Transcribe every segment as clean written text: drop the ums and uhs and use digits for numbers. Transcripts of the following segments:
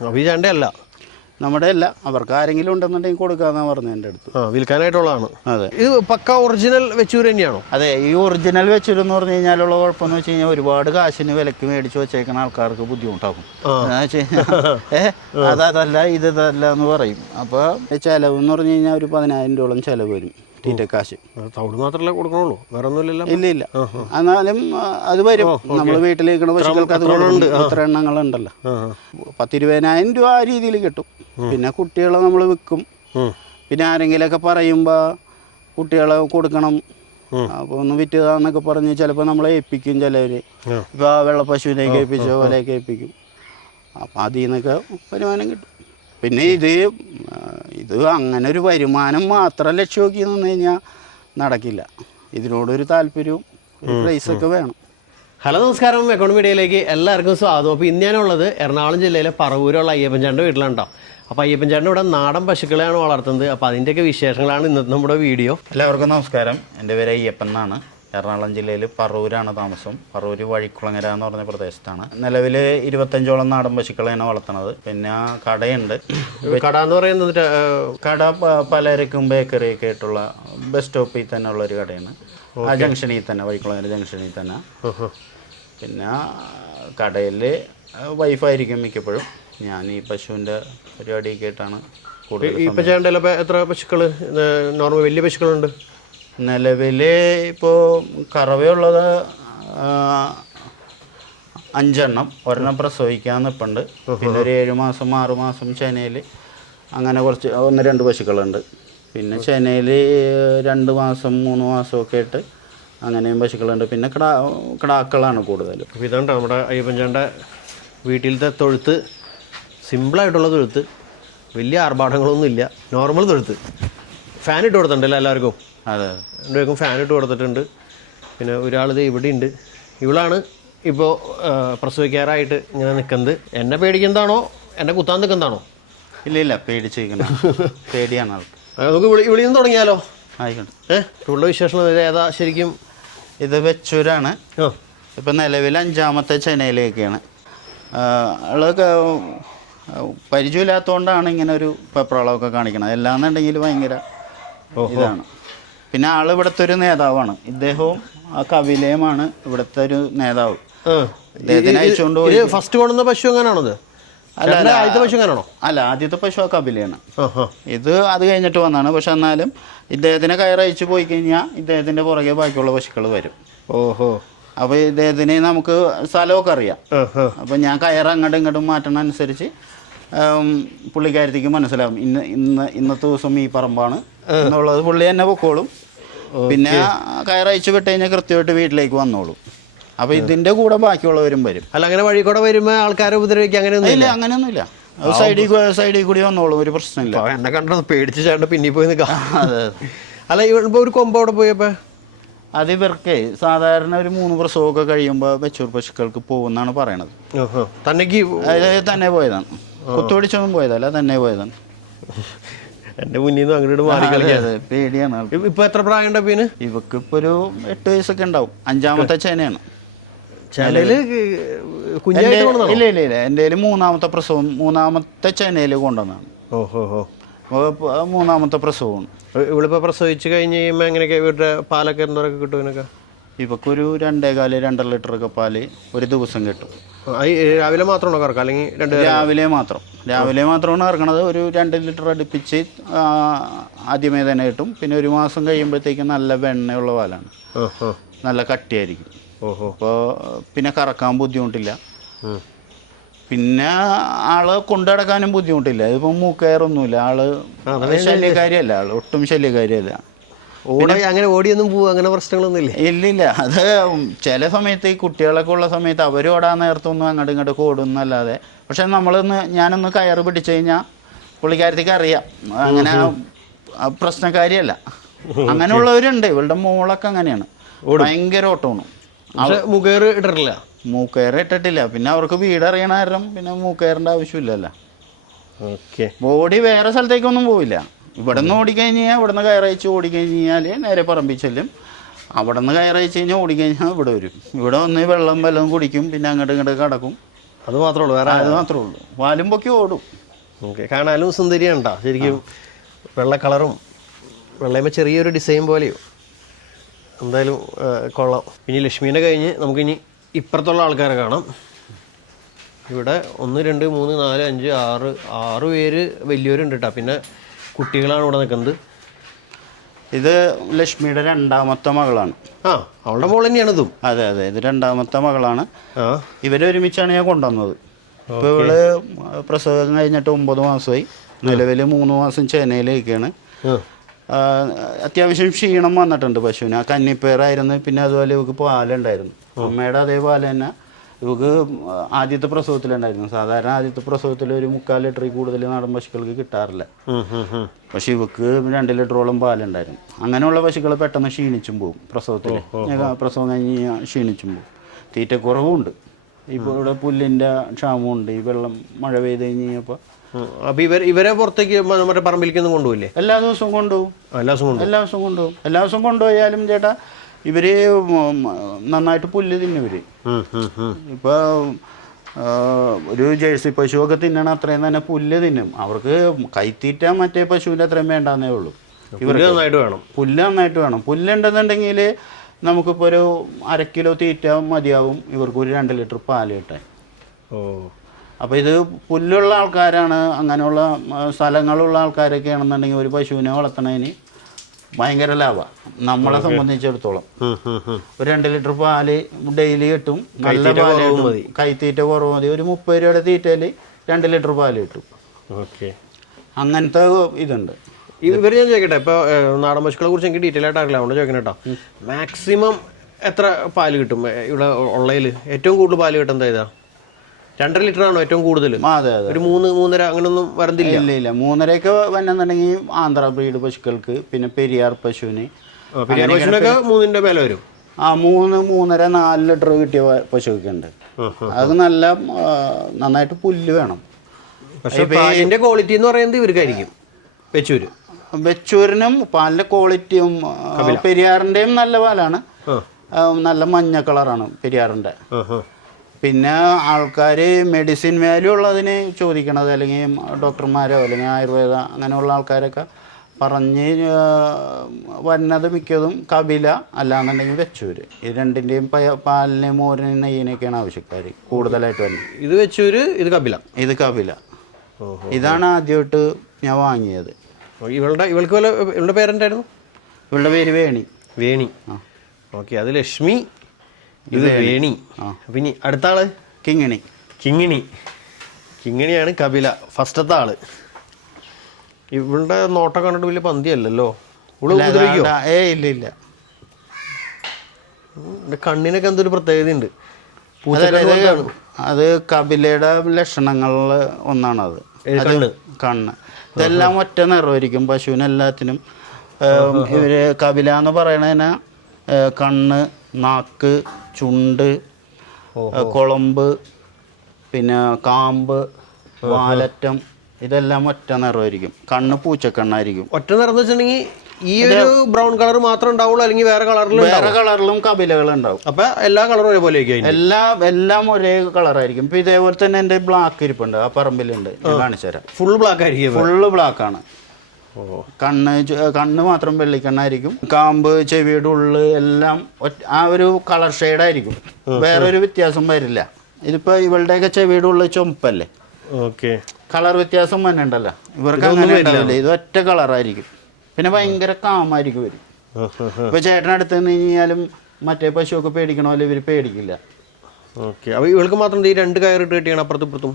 അപ്പോൾ ഈ ചണ്ടയല്ല നമ്മുടെ അല്ല, അവർക്ക് ആരെങ്കിലും ഉണ്ടെന്നുണ്ടെങ്കിൽ കൊടുക്കാന്നാണ് പറഞ്ഞത് എൻ്റെ അടുത്ത്. വിൽക്കാനായിട്ടുള്ളതാണ്. അതെ, ഇത് പക്ക ഒറിജിനൽ വെച്ചൂര് തന്നെയാണോ? അതെ. ഈ ഒറിജിനൽ വെച്ചൂരെന്ന് പറഞ്ഞു കഴിഞ്ഞാലുള്ള കുഴപ്പമെന്ന് വെച്ച് കഴിഞ്ഞാൽ ഒരുപാട് കാശിന് വിലക്ക് മേടിച്ച് വെച്ചേക്കുന്ന ആൾക്കാർക്ക് ബുദ്ധിമുട്ടാകും. എന്ന് വെച്ച് കഴിഞ്ഞാൽ അതല്ല ഇതല്ല എന്ന് പറയും. അപ്പോൾ ചിലവ് എന്ന് പറഞ്ഞു കഴിഞ്ഞാൽ ഒരു 10,000 രൂപയോളം ചിലവ് വരും തീറ്റക്കാശ്. തവിട് മാത്രമല്ലേ കൊടുക്കണുള്ളൂ, വേറെ ഒന്നുമില്ലല്ലോ? ഇല്ല. എന്നാലും അത് വരും. നമ്മൾ വീട്ടിലിരിക്കുന്ന പശുക്കൾക്ക് അത് ഇത്ര എണ്ണങ്ങളുണ്ടല്ലോ. 10,000-20,000 രൂപ ആ രീതിയിൽ കിട്ടും. പിന്നെ കുട്ടികളെ നമ്മൾ വിൽക്കും. പിന്നെ ആരെങ്കിലുമൊക്കെ പറയുമ്പോൾ കുട്ടികളെ കൊടുക്കണം, അപ്പോൾ ഒന്ന് വിറ്റുകയെന്നൊക്കെ പറഞ്ഞ് ചിലപ്പോൾ നമ്മളെ ഏൽപ്പിക്കും. ചിലവർ ഇപ്പോൾ വെള്ളപ്പശുവിനെയൊക്കെ ഏൽപ്പിച്ചോ പോലെയൊക്കെ ഏൽപ്പിക്കും. അപ്പം അതിൽ നിന്നൊക്കെ വരുമാനം കിട്ടും. പിന്നെ ഇത് അങ്ങനെ ഒരു വരുമാനം മാത്രം ലക്ഷ്യം നോക്കി നിന്ന് കഴിഞ്ഞാൽ നടക്കില്ല. ഇതിനോടൊരു താല്പര്യവും പ്രൈസൊക്കെ വേണം. ഹലോ, നമസ്കാരം. എക്കോണമി മീഡിയയിലേക്ക് എല്ലാവർക്കും സ്വാഗതം. അപ്പോൾ ഇന്ന് ഞാനുള്ളത് എറണാകുളം ജില്ലയിലെ പറവൂരുള്ള അയ്യപ്പൻ ചേട്ടൻ്റെ വീട്ടിലുണ്ടോ. അപ്പോൾ അയ്യപ്പൻ ചേട്ടൻ ഇവിടെ നാടൻ പശുക്കളെയാണ് വളർത്തുന്നത്. അപ്പോൾ അതിൻ്റെയൊക്കെ വിശേഷങ്ങളാണ് ഇന്നത്തെ നമ്മുടെ വീഡിയോ. എല്ലാവർക്കും നമസ്കാരം. എൻ്റെ പേര് അയ്യപ്പൻ എന്നാണ്. എറണാകുളം ജില്ലയിൽ പറവൂരാണ് താമസം. പറവൂർ വഴിക്കുളങ്ങര എന്ന് പറഞ്ഞ പ്രദേശത്താണ്. നിലവിൽ 25ഓളം നാടൻ പശുക്കളെയാണ് വളർത്തുന്നത്. പിന്നെ കടയുണ്ട്. കട എന്ന് പറയുന്നത് കട പലചരക്കും ബേക്കറിയൊക്കെ ആയിട്ടുള്ള ബസ് സ്റ്റോപ്പിൽ തന്നെ ഉള്ളൊരു കടയാണ്. ആ ജംഗ്ഷനിൽ തന്നെ, വഴിക്കുളങ്ങര ജംഗ്ഷനിൽ തന്നെ. പിന്നെ കടയിൽ വൈഫായിരിക്കും മിക്കപ്പോഴും. ഞാൻ ഈ പശുവിൻ്റെ പരിപാടിയൊക്കെ ആയിട്ടാണ് കൂടുതൽ. ഇപ്പം ചേട്ടൻ്റെ എത്ര പശുക്കൾ നോർമൽ വലിയ പശുക്കളുണ്ട്? നിലവിൽ ഇപ്പോൾ കറവയുള്ളത് 5 എണ്ണം. ഒരെണ്ണം പ്രസവിക്കാൻ നിൽപ്പുണ്ട്. പിന്നെ ഒരു 7 മാസം 6 മാസം ചെനയിൽ അങ്ങനെ കുറച്ച് 1-2 പശുക്കളുണ്ട്. പിന്നെ ചെനയിൽ 2 മാസം 3 മാസമൊക്കെ ആയിട്ട് അങ്ങനെയും പശുക്കളുണ്ട്. പിന്നെ കിടാക്കളാണ് കൂടുതലും. അപ്പോൾ ഇതാണ് നമ്മുടെ അയ്യപ്പൻചാൻ്റെ വീട്ടിലത്തെ തൊഴുത്ത്. സിമ്പിളായിട്ടുള്ള തൊഴുത്ത്, വലിയ ആർഭാടങ്ങളൊന്നുമില്ല, നോർമൽ തൊഴുത്ത്. ഫാൻ ഇട്ട് കൊടുത്തിട്ടുണ്ടല്ലോ എല്ലാവർക്കും. അതെ, രണ്ടുപേർക്കും ഫാൻ ഇട്ട് കൊടുത്തിട്ടുണ്ട്. പിന്നെ ഒരാളിത് ഇവിടെ ഉണ്ട്. ഇവളാണ് ഇപ്പോൾ പ്രസവിക്കാറായിട്ട് ഇങ്ങനെ നിൽക്കുന്നത്. എന്നെ പേടിക്കുന്നതാണോ എന്നെ കുത്താൻ നിൽക്കുന്നതാണോ? ഇല്ല, പേടിച്ചിരിക്കണം. പേടിയാണ് ആൾക്ക്. നമുക്ക് ഇവിടെ നിന്ന് തുടങ്ങിയാലോ? ആയിക്കോട്ടെ. ഇവളുടെ വിശേഷം ഏതാ ശരിക്കും? ഇത് വെച്ചൂരാണ്. ഇപ്പം നിലവിൽ 5ാമത്തെ ചെനയിലേക്കാണ്. ആളൊക്കെ പരിചയമില്ലാത്തതുകൊണ്ടാണ് ഇങ്ങനെ ഒരു പെപ്രാളമൊക്കെ കാണിക്കണത്. എല്ലാന്നുണ്ടെങ്കിൽ ഭയങ്കര ഇതാണ്. പിന്നെ ആൾ ഇവിടുത്തെ ഒരു നേതാവാണ്. ഇദ്ദേഹവും ആ കവിലയുമാണ് ഇവിടുത്തെ ഒരു നേതാവ്. ഇദ്ദേഹത്തിന് അയച്ചുകൊണ്ട് പോയി. ഫസ്റ്റ് കൊണ്ടുവന്ന പശു എങ്ങനെയാണത്? അല്ല, ആദ്യത്തെ പശു എങ്ങനെയാണോ? അല്ല, ആദ്യത്തെ പശു ആ കപിലയാണ്. ഇത് അത് കഴിഞ്ഞിട്ട് വന്നതാണ്. പക്ഷെ എന്നാലും ഇദ്ദേഹത്തിനെ കയറയച്ച് പോയി കഴിഞ്ഞാൽ ഇദ്ദേഹത്തിൻ്റെ പുറകെ ബാക്കിയുള്ള പശുക്കൾ വരും. ഓഹോ. അപ്പോൾ ഇദ്ദേഹത്തിന് നമുക്ക് സ്ഥലമൊക്കെ അറിയാം. അപ്പോൾ ഞാൻ കയറ് അങ്ങോട്ടും ഇങ്ങോട്ടും മാറ്റണ അനുസരിച്ച് പുള്ളിക്കാരത്തേക്ക് മനസ്സിലാവും ഇന്നത്തെ ദിവസം ഈ പറമ്പാണ് എന്നുള്ളത്. പുള്ളി തന്നെ പൊക്കോളും. പിന്നെ കയറയച്ച് വിട്ട് കഴിഞ്ഞാൽ കൃത്യമായിട്ട് വീട്ടിലേക്ക് വന്നോളും. അപ്പോൾ ഇതിൻ്റെ കൂടെ ബാക്കിയുള്ളവരും വരും. അല്ല, അങ്ങനെ വഴി കൂടെ വരുമ്പോൾ ആൾക്കാരെ ഉപദ്രവിക്കുക അങ്ങനെയൊന്നും ഇല്ല. അങ്ങനെയൊന്നുമില്ല. സൈഡിൽ കൂടി വന്നോളും, ഒരു പ്രശ്നമില്ല. എന്നെ കണ്ടത് പേടിച്ച് ചേട്ടൻ പിന്നെ പോയി നിൽക്കാം. അതെ. അല്ല, ഇപ്പോൾ ഒരു കൊമ്പ് അവിടെ പോയപ്പോൾ അത് ഇവർക്ക് സാധാരണ ഒരു 3 പ്രസവമൊക്കെ കഴിയുമ്പോൾ വെച്ചൂർ പശുക്കൾക്ക് പോകുമെന്നാണ് പറയണത്. തന്നെ പോയതാണ്. കുത്തുപിടിച്ചൊന്നും പോയതല്ല, തന്നെ പോയതാണ്. എൻ്റെ മുന്നിൽ നിന്ന് അങ്ങോട്ട് മാറി കളിക്കാതെ പേടിയാണ്. ഇപ്പൊ എത്ര പ്രായം ഉണ്ട്? പിന്നെ ഇവക്ക് ഇപ്പൊ ഒരു 8 വയസ്സൊക്കെ ഉണ്ടാവും. 5ാമത്തെ ചെനയാണ്. ഇല്ല, എൻ്റെ 3ാമത്തെ പ്രസവം, 3ാമത്തെ ചെനയിൽ കൊണ്ടുവന്നാണ്. ഓഹോ. 3ാമത്തെ പ്രസവമാണ്. ഇവളിപ്പോ പ്രസവിച്ച് കഴിഞ്ഞ് കഴിയുമ്പോൾ എങ്ങനെയൊക്കെ ഇവരുടെ പാലൊക്കെ എന്തോരൊക്കെ കിട്ടും? ഇതിനൊക്കെ ഇവക്കൊരു 2.25-2 ലിറ്ററൊക്കെ പാല് ഒരു ദിവസം കിട്ടും. രാവിലെ മാത്രമാണോ കറക്കുക, അല്ലെങ്കിൽ രാവിലെ മാത്രമാണ് ഇറക്കണത്. ഒരു 2 ലിറ്റർ അടുപ്പിച്ച് ആദ്യമേ തന്നെ കിട്ടും. പിന്നെ 1 മാസം കഴിയുമ്പോഴത്തേക്കും നല്ല വെണ്ണയുള്ള പാലാണ്, നല്ല കട്ടിയായിരിക്കും. അപ്പോൾ പിന്നെ കറക്കാൻ ബുദ്ധിമുട്ടില്ല. പിന്നെ ആള് കൊണ്ടുനടക്കാനും ബുദ്ധിമുട്ടില്ല. ഇതിപ്പോൾ മൂക്കയറൊന്നുമില്ല. ആള് ശല്യക്കാരിയല്ല, ആള് ഒട്ടും ശല്യക്കാരിയല്ല. അങ്ങനെ ഓടിയൊന്നും പോവുക അങ്ങനെ പ്രശ്നങ്ങളൊന്നും ഇല്ല. അത് ചില സമയത്ത് ഈ കുട്ടികളൊക്കെ ഉള്ള സമയത്ത് അവർ ഓടാൻ നേരത്തൊന്നും അങ്ങോട്ടും ഇങ്ങോട്ടൊക്കെ ഓടുന്നല്ലാതെ. പക്ഷെ ഞാനൊന്ന് കയറ് പിടിച്ചു കഴിഞ്ഞാൽ പുള്ളിക്കാരത്തേക്ക് അറിയാം അങ്ങനെ പ്രശ്നക്കാരിയല്ല. അങ്ങനെയുള്ളവരുണ്ട്. ഇവളുടെ മോളൊക്കെ അങ്ങനെയാണ്, ഭയങ്കര ഓട്ടമാണ്. മൂക്കയർ ഇട്ടിട്ടില്ല. പിന്നെ അവർക്ക് വീടറിയണ കാരണം പിന്നെ മൂക്കയറിൻ്റെ ആവശ്യമില്ലല്ലോ. ബോഡി വേറെ സ്ഥലത്തേക്കൊന്നും പോവില്ല. ഇവിടെ നിന്ന് ഓടിക്കഴിഞ്ഞാൽ ഇവിടെ നിന്ന് കയറയച്ച് ഓടിക്കഴിഞ്ഞാൽ നേരെ പറമ്പിൽ ചെല്ലും. അവിടെ നിന്ന് കയറയച്ച് കഴിഞ്ഞാൽ ഓടിക്കഴിഞ്ഞാൽ ഇവിടെ വരും. ഇവിടെ വന്ന് വെള്ളം വല്ലതും കുടിക്കും. പിന്നെ അങ്ങോട്ട് ഇങ്ങോട്ട് കിടക്കും. അത് മാത്രമേ ഉള്ളൂ, വേറെ അത് മാത്രമേ ഉള്ളൂ. വാലും പൊക്കി ഓടും. ഓക്കെ, കാണാനും സുന്ദരിയാണ്ടാ ശരിക്കും. വെള്ള കളറും വെള്ളയുമ്പോൾ ചെറിയൊരു ഡിസൈൻ പോലെയോ. എന്തായാലും കൊള്ളാം. ഇനി ലക്ഷ്മീനെ കഴിഞ്ഞ് നമുക്കിനി ഇപ്പുറത്തുള്ള ആൾക്കാരെ കാണാം. ഇവിടെ 1 2 3 4 5 6 പേര് വലിയവരുണ്ട് കേട്ടോ. പിന്നെ കുട്ടികളാണ് ഇവിടെ നിൽക്കുന്നത്. ഇത് ലക്ഷ്മിയുടെ രണ്ടാമത്തെ മകളാണ്. ആ, അവളുടെ മോൾ തന്നെയാണ് ഇതും. അതെ അതെ, ഇത് രണ്ടാമത്തെ മകളാണ്. ആ, ഇവരെ ഒരുമിച്ചാണ് ഞാൻ കൊണ്ടുവന്നത്. ഇപ്പോൾ ഇവള് പ്രസവം കഴിഞ്ഞിട്ട് 9 മാസമായി. നിലവിൽ 3 മാസം ചെന്നൈയിലേക്കാണ്. അത്യാവശ്യം ക്ഷീണം വന്നിട്ടുണ്ട് പശുവിന്. ആ കന്നിപ്പേറായിരുന്നു. പിന്നെ അതുപോലെ ഇവക്ക് പാലുണ്ടായിരുന്നു. അമ്മയുടെ അതേ പാല് തന്നെ ഇവക്ക് ആദ്യത്തെ പ്രസവത്തിലുണ്ടായിരുന്നു. സാധാരണ ആദ്യത്തെ പ്രസവത്തിൽ ഒരു 3/4 ലിറ്ററിൽ കൂടുതൽ നാടൻ പശുക്കൾക്ക് കിട്ടാറില്ല. പക്ഷെ ഇവക്ക് 2 ലിറ്ററോളം പാലുണ്ടായിരുന്നു. അങ്ങനെയുള്ള പശുക്കൾ പെട്ടെന്ന് ക്ഷീണിച്ചും പോകും പ്രസവത്തിൽ. പ്രസവം കഴിഞ്ഞ് ക്ഷീണിച്ചും പോകും. തീറ്റക്കുറവുണ്ട്. ഇപ്പോൾ ഇവിടെ പുല്ലിൻ്റെ ക്ഷാമമുണ്ട്. ഈ വെള്ളം മഴ പെയ്ത് കഴിഞ്ഞ് കഴിഞ്ഞപ്പോൾ അപ്പൊ ഇവരെ പുറത്തേക്ക് മറ്റേ പറമ്പിലേക്കൊന്നും കൊണ്ടുപോയില്ലേ? എല്ലാ ദിവസവും കൊണ്ടുപോകും. എല്ലാ ദിവസവും കൊണ്ടുപോയാലും ചേട്ടാ ഇവര് നന്നായിട്ട് പുല്ല് തിന്നും. ഇവര് ഇപ്പൊ ഒരു ജേഴ്സി പശുവൊക്കെ തിന്നണ അത്രയും തന്നെ പുല്ല് തിന്നും. അവർക്ക് കൈത്തീറ്റ മറ്റേ പശുവിൻ്റെ അത്രയും വേണ്ടാന്നേ ഉള്ളൂ. പുല്ല് നന്നായിട്ട് വേണം. പുല്ലുണ്ടെന്നുണ്ടെങ്കിൽ നമുക്കിപ്പോൾ ഒരു 1/2 കിലോ തീറ്റ മതിയാവും ഇവർക്ക് ഒരു 2 ലിറ്റർ പാല് കിട്ടാൻ. അപ്പോൾ ഇത് പുല്ലുള്ള ആൾക്കാരാണ്, അങ്ങനെയുള്ള സ്ഥലങ്ങളുള്ള ആൾക്കാരൊക്കെ ആണെന്നുണ്ടെങ്കിൽ ഒരു പശുവിനെ വളർത്തണതിന് ഭയങ്കര ലാഭമാണ് നമ്മളെ സംബന്ധിച്ചിടത്തോളം. ഒരു 2 ലിറ്റർ പാല് ഡെയിലി കിട്ടും. നല്ല പാല് കിട്ടും. കൈത്തീറ്റ കുറവ് മതി. ഒരു 30 രൂപയുടെ തീറ്റയിൽ 2 ലിറ്റർ പാല് കിട്ടും. ഓക്കെ, അങ്ങനത്തെ ഇതുണ്ട്. ഇവർ ഞാൻ ചോദിക്കട്ടെ, ഇപ്പോൾ നാടൻ പശുക്കളെ കുറിച്ച് എനിക്ക് ഡീറ്റെയിൽ ആയിട്ട് അറിയില്ല, അതുകൊണ്ട് ചോദിക്കണം കേട്ടോ. മാക്സിമം എത്ര പാല് കിട്ടും ഇവിടെ ഉള്ളതിൽ? ഏറ്റവും കൂടുതൽ പാല് കിട്ടുന്നത് ഏതാ? 2 ലിറ്റർ ആണോ ഏറ്റവും കൂടുതൽ? അതെ അതെ. ഒരു 3 3.5 അങ്ങനൊന്നും വരുന്നില്ല? ഇല്ല 3.5 വന്നെന്നുണ്ടെങ്കിൽ ആന്ധ്ര ബ്രീഡ് പശുക്കൾക്ക്, പിന്നെ പെരിയാർ പശുവിന്. പെരിയാർ പശുവിനൊക്കെ 3ന്റെ മേലെ വരും. 3 3.5 4 ലിറ്റർ കിട്ടിയ പശുവൊക്കെ ഉണ്ട്. അത് നന്നായിട്ട് പുല്ല് വേണം. പക്ഷെ പാലിന്റെ ക്വാളിറ്റി എന്ന് പറയുന്നത് ഇവർക്കായിരിക്കും. വെച്ചൂരിനും പാലിന്റെ ക്വാളിറ്റിയും പെരിയാറിന്റെയും നല്ല പാലാണ്. നല്ല മഞ്ഞ കളറാണ് പെരിയാറിന്റെ. പിന്നെ ആൾക്കാർ മെഡിസിൻ വാല്യൂ ഉള്ളതിന് ചോദിക്കണത്, അല്ലെങ്കിൽ ഡോക്ടർമാരോ അല്ലെങ്കിൽ ആയുർവേദ അങ്ങനെയുള്ള ആൾക്കാരൊക്കെ പറഞ്ഞ് വരുന്നത് മിക്കതും കപില അല്ലാന്നുണ്ടെങ്കിൽ വെച്ചൂര്. ഈ രണ്ടിൻ്റെയും പാലിനെയും മോരിനെയും നെയ്യിനെയൊക്കെയാണ് ആവശ്യക്കാർ കൂടുതലായിട്ട് വരുന്നത്. ഇത് വെച്ചൂര്, ഇത് കപില. ഇതാണ് ആദ്യമായിട്ട് ഞാൻ വാങ്ങിയത്. ഇവളുടെ പേരെന്തായിരുന്നു? ഇവളുടെ പേര് വേണി. ഓക്കെ, അത് ലക്ഷ്മി, ഇത് വേണി. പിന്നെ അടുത്ത ആള് കിങ്ങിണിയാണ് കപില, ഫസ്റ്റത്തെ ആള്. ഇവളുടെ നോട്ടം കണ്ടിട്ട് വലിയ പന്തിയല്ലല്ലോ. ഇല്ല. കണ്ണിനൊക്കെ എന്തൊരു പ്രത്യേകത ഉണ്ട്. അത് കപിലയുടെ ലക്ഷണങ്ങളിൽ ഒന്നാണത്. കണ്ണ് ഇതെല്ലാം ഒറ്റ നിറമായിരിക്കും പശുവിനെല്ലാത്തിനും. ഇവര് കപില എന്ന് പറയണതിന് കണ്ണ്, നാക്ക്, ചുണ്ട്, കുളമ്പ്, പിന്നെ കാമ്പ്, വാലറ്റം, ഇതെല്ലാം ഒറ്റ നിറമായിരിക്കും. കണ്ണ് പൂച്ചക്കണ്ണായിരിക്കും. ഒറ്റ നിറം എന്ന് വെച്ചിട്ടുണ്ടെങ്കിൽ ഈ ഒരു ബ്രൗൺ കളർ മാത്രമേ ഉണ്ടാവുള്ളൂ, അല്ലെങ്കിൽ വേറെ കളറിലും കപിലകൾ ഉണ്ടാവും. അപ്പൊ എല്ലാ കളറും ഒരേപോലെ എല്ലാം ഒരേ കളറായിരിക്കും. ഇപ്പൊ ഇതേപോലെ തന്നെ എന്റെ ബ്ലാക്ക് ഇരിപ്പുണ്ട്, ആ പറമ്പിലുണ്ട്, ഞാൻ കാണിച്ചുതരാം. ഫുൾ ബ്ലാക്ക് ആയിരിക്കും. ഫുള്ള് ബ്ലാക്ക് ആണ്. കണ്ണ് മാത്രം വെള്ളിക്കണ്ണായിരിക്കും. കാമ്പ്, ചെവിയുടെ ഉള്ളു എല്ലാം ആ ഒരു കളർ ഷെയ്ഡായിരിക്കും. വേറൊരു വ്യത്യാസം വരില്ല. ഇതിപ്പോ ഇവളുടെയൊക്കെ ചെവിയുടെ ഉള്ളു ചുമപ്പല്ലേ, കളർ വ്യത്യാസം തന്നെ ഉണ്ടല്ലോ. ഇവർക്ക് അങ്ങനെ ഉണ്ടാവില്ല. ഇത് ഒറ്റ കളറായിരിക്കും. പിന്നെ ഭയങ്കര കാമായിരിക്കും വരും. ഇപ്പൊ ചേട്ടനടുത്ത് നിന്ന് കഴിഞ്ഞാലും മറ്റേ പശുവൊക്കെ പേടിക്കണമല്ലോ, ഇവര് പേടിക്കില്ല. ഇവൾക്ക് മാത്രം ഈ 2 കയറിട്ട് കിട്ടിയാണ് അപ്പുറത്തും ഇപ്പുറത്തും.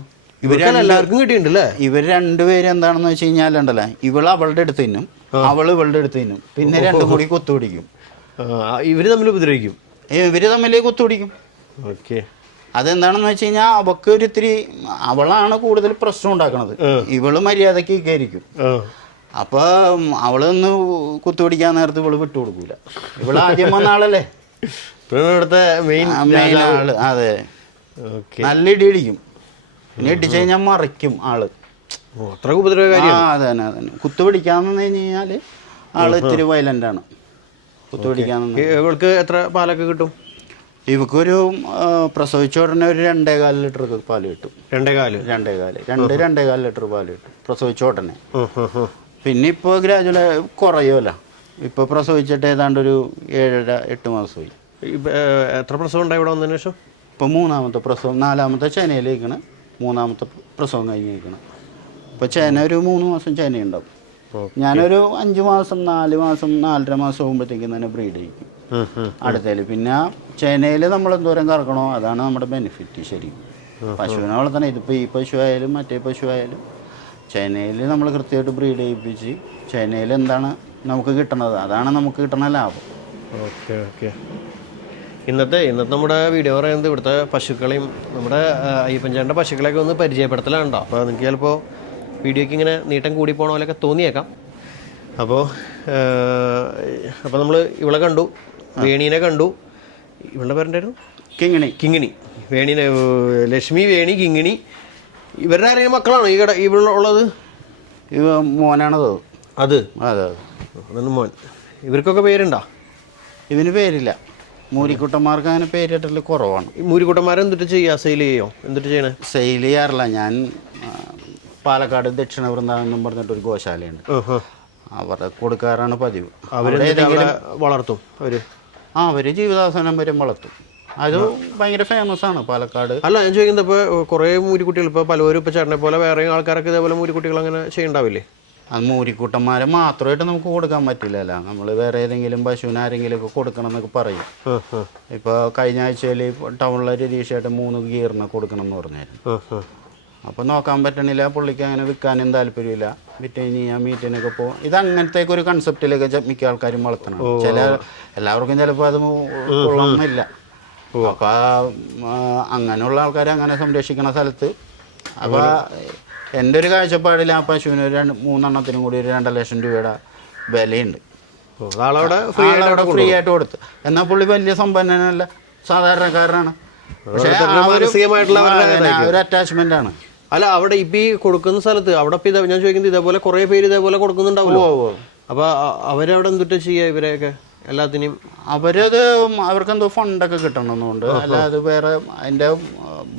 എല്ലാവർക്കും കിട്ടിയിട്ടുണ്ടല്ലേ? ഇവർ രണ്ടുപേരും എന്താണെന്ന് വെച്ച് കഴിഞ്ഞാലുണ്ടല്ലോ, ഇവള് അവളുടെ അടുത്ത് തിന്നും, അവള് ഇവളുടെ അടുത്ത് തിന്നും. പിന്നെ രണ്ടും കൂടി കുത്തുപിടിക്കും. ഇവര് തമ്മിൽ ഉപദ്രവിക്കും. ഇവര് തമ്മിൽ കുത്തുപിടിക്കും. അതെന്താണെന്ന് വെച്ച് കഴിഞ്ഞാൽ അവക്ക് ഒരിത്തിരി അവളാണ് കൂടുതൽ പ്രശ്നം ഉണ്ടാക്കണത്. ഇവള് മര്യാദക്ക് കയറിക്കും. അപ്പൊ അവളൊന്ന് കുത്തുപിടിക്കാൻ നേരത്ത് ഇവള് വിട്ടുകൊടുക്കൂല. ഇവള് ആദ്യം വന്ന ആളല്ലേ, മെയിൻ ആള്. അതെ, നല്ല ഇടി ഇടിക്കും. പിന്നെ ഇടിച്ചു കഴിഞ്ഞാൽ മറിക്കും ആള്. അതെ കുത്തുപിടിക്കാന്ന് കഴിഞ്ഞാല് ആള് ഇത്തിരി വയലന്റ് ആണ്. കുത്തുപിടിക്കാന്ന് എത്ര പാലൊക്കെ കിട്ടും? ഇവക്കൊരു പ്രസവിച്ച ഉടനെ ഒരു 2.25 ലിറ്റർ പാല് കിട്ടും. 2.25 2.25 ലിറ്റർ പാല് കിട്ടും പ്രസവിച്ച ഉടനെ. പിന്നെ ഇപ്പോൾ ഗ്രാജുവൽ കുറയുമല്ലോ. ഇപ്പോൾ പ്രസവിച്ചിട്ട് ഏതാണ്ട് ഒരു 7-8 മാസമായി. എത്ര പ്രസവം ഉണ്ടായി ഇവിടെ വന്നതിന് ശേഷം? ഇപ്പോൾ 3ാമത്തെ പ്രസവം, 4ാമത്തെ ചേനയിലേക്കാണ്, 3ാമത്തെ പ്രസവം കഴിഞ്ഞേക്കണം. ഇപ്പോൾ ചേന ഒരു 3 മാസം ചേനയുണ്ടാവും. ഞാനൊരു 5 മാസം 4 മാസം 4.5 മാസം ആകുമ്പോഴത്തേക്കും തന്നെ ബ്രീഡ് ചെയ്യിക്കും അടുത്തേൽ. പിന്നെ ചേനയിൽ നമ്മൾ എന്തോരം കറക്കണോ അതാണ് നമ്മുടെ ബെനിഫിറ്റ് ശരിക്കും. പശുവിനെ വളർത്തണം. ഇതിപ്പോൾ ഈ പശു ആയാലും മറ്റേ പശു ആയാലും ചേനയിൽ നമ്മൾ കൃത്യമായിട്ട് ബ്രീഡ് ചെയ്യിപ്പിച്ച് ചേനയിൽ എന്താണ് നമുക്ക് കിട്ടണത് അതാണ് നമുക്ക് കിട്ടുന്ന ലാഭം. Okay okay. ഇന്നത്തെ നമ്മുടെ വീഡിയോ പറയുന്നത് ഇവിടുത്തെ പശുക്കളെയും നമ്മുടെ അയ്യപ്പൻചേട്ടൻ്റെ പശുക്കളെയൊക്കെ ഒന്ന് പരിചയപ്പെടുത്തലാണോ. അപ്പോൾ നിങ്ങൾക്ക് ചിലപ്പോൾ വീഡിയോയ്ക്ക് ഇങ്ങനെ നീട്ടം കൂടി പോകണ പോലെയൊക്കെ തോന്നിയേക്കാം. അപ്പോൾ നമ്മൾ ഇവളെ കണ്ടു, വേണീനെ കണ്ടു. ഇവളുടെ പേരുണ്ടായിരുന്നു കിങ്ങിണി. വേണീനെ ലക്ഷ്മി, വേണി, കിങ്ങിണി. ഇവരുടെ ആരെങ്കിലും മക്കളാണോ ഇവിടെ ഉള്ളത്? ഇവ മോനാണത്. അതെ അതൊന്ന് മോൻ. ഇവർക്കൊക്കെ പേരുണ്ടോ? ഇവന് പേരില്ല. മൂരിക്കുട്ടന്മാർക്ക് അങ്ങനെ പേരിട്ടില്ല, കുറവാണ്. ഈ മൂരിക്കുട്ടന്മാരെ എന്തിട്ട് ചെയ്യുക? സെയിൽ ചെയ്യോ? എന്തിട്ട് ചെയ്യണേ? സെയിൽ ചെയ്യാറില്ല. ഞാൻ പാലക്കാട് ദക്ഷിണ വൃന്ദാവനം എന്നും പറഞ്ഞിട്ടൊരു ഗോശാലയുണ്ട്, അവരുടെ കൊടുക്കാറാണ് പതിവ്. വളർത്തും അവര്? അവർ ജീവിതാവസാനം വരെ വളർത്തും. അത് ഭയങ്കര ഫേമസ് ആണ് പാലക്കാട്. അല്ല ഞാൻ ചോദിക്കുന്നത്, ഇപ്പോൾ കുറേ മൂരിക്കുട്ടികൾ ഇപ്പോൾ പലവരും ഇപ്പോൾ ചേട്ടനെ പോലെ വേറെ ആൾക്കാരൊക്കെ ഇതേപോലെ മൂരിക്കുട്ടികൾ അങ്ങനെ ചെയ്യണ്ടാവില്ലേ? അത് മൂരിക്കുട്ടന്മാരെ മാത്രമായിട്ട് നമുക്ക് കൊടുക്കാൻ പറ്റില്ലല്ലോ. നമ്മൾ വേറെ ഏതെങ്കിലും പശുവിന് ആരെങ്കിലും ഒക്കെ കൊടുക്കണം എന്നൊക്കെ പറയും. ഇപ്പോൾ കഴിഞ്ഞ ആഴ്ചയിൽ ടൗണിലെ രതീഷായിട്ട് 3 ഗീറിന് കൊടുക്കണം എന്ന് പറഞ്ഞായിരുന്നു. അപ്പോൾ നോക്കാൻ പറ്റണില്ല. പുള്ളിക്ക് അങ്ങനെ വിൽക്കാനും താല്പര്യമില്ല. വിറ്റ് കഴിഞ്ഞ് ഞാൻ മീറ്റിനൊക്കെ പോകും. ഇത് അങ്ങനത്തേക്ക് ഒരു കൺസെപ്റ്റിലൊക്കെ മിക്ക ആൾക്കാരും വളർത്തണം. എല്ലാവർക്കും ചിലപ്പോൾ അത് കൊള്ളണമെന്നില്ല. അപ്പോൾ അങ്ങനെയുള്ള ആൾക്കാരെ അങ്ങനെ സംരക്ഷിക്കുന്ന സ്ഥലത്ത് അപ്പോൾ എൻ്റെ ഒരു കാഴ്ചപ്പാടിൽ ആ പശുവിന് ഒരു 3 എണ്ണത്തിനും കൂടി ഒരു 2 ലക്ഷം രൂപയുടെ വിലയുണ്ട്. ആളവിടെ ഫ്രീ ആയിട്ട് കൊടുത്ത്. എന്നാൽ പുള്ളി വലിയ സമ്പന്നനല്ല, സാധാരണക്കാരനാണ്. പക്ഷേ ഒരു അറ്റാച്ച്മെന്റ് ആണ്. അല്ല അവിടെ ഇപ്പം ഈ കൊടുക്കുന്ന സ്ഥലത്ത് അവിടെ ഇപ്പം ഞാൻ ചോദിക്കുന്നത് ഇതേപോലെ കുറേ പേര് ഇതേപോലെ കൊടുക്കുന്നുണ്ടാവുമല്ലോ. അപ്പോൾ അവരവിടെ എന്തിട്ട് ചെയ്യുക ഇവരെയൊക്കെ എല്ലാത്തിനും? അവർക്കെന്തോ ഫണ്ടൊക്കെ കിട്ടണമെന്നുണ്ട്. അല്ലാതെ വേറെ അതിൻ്റെ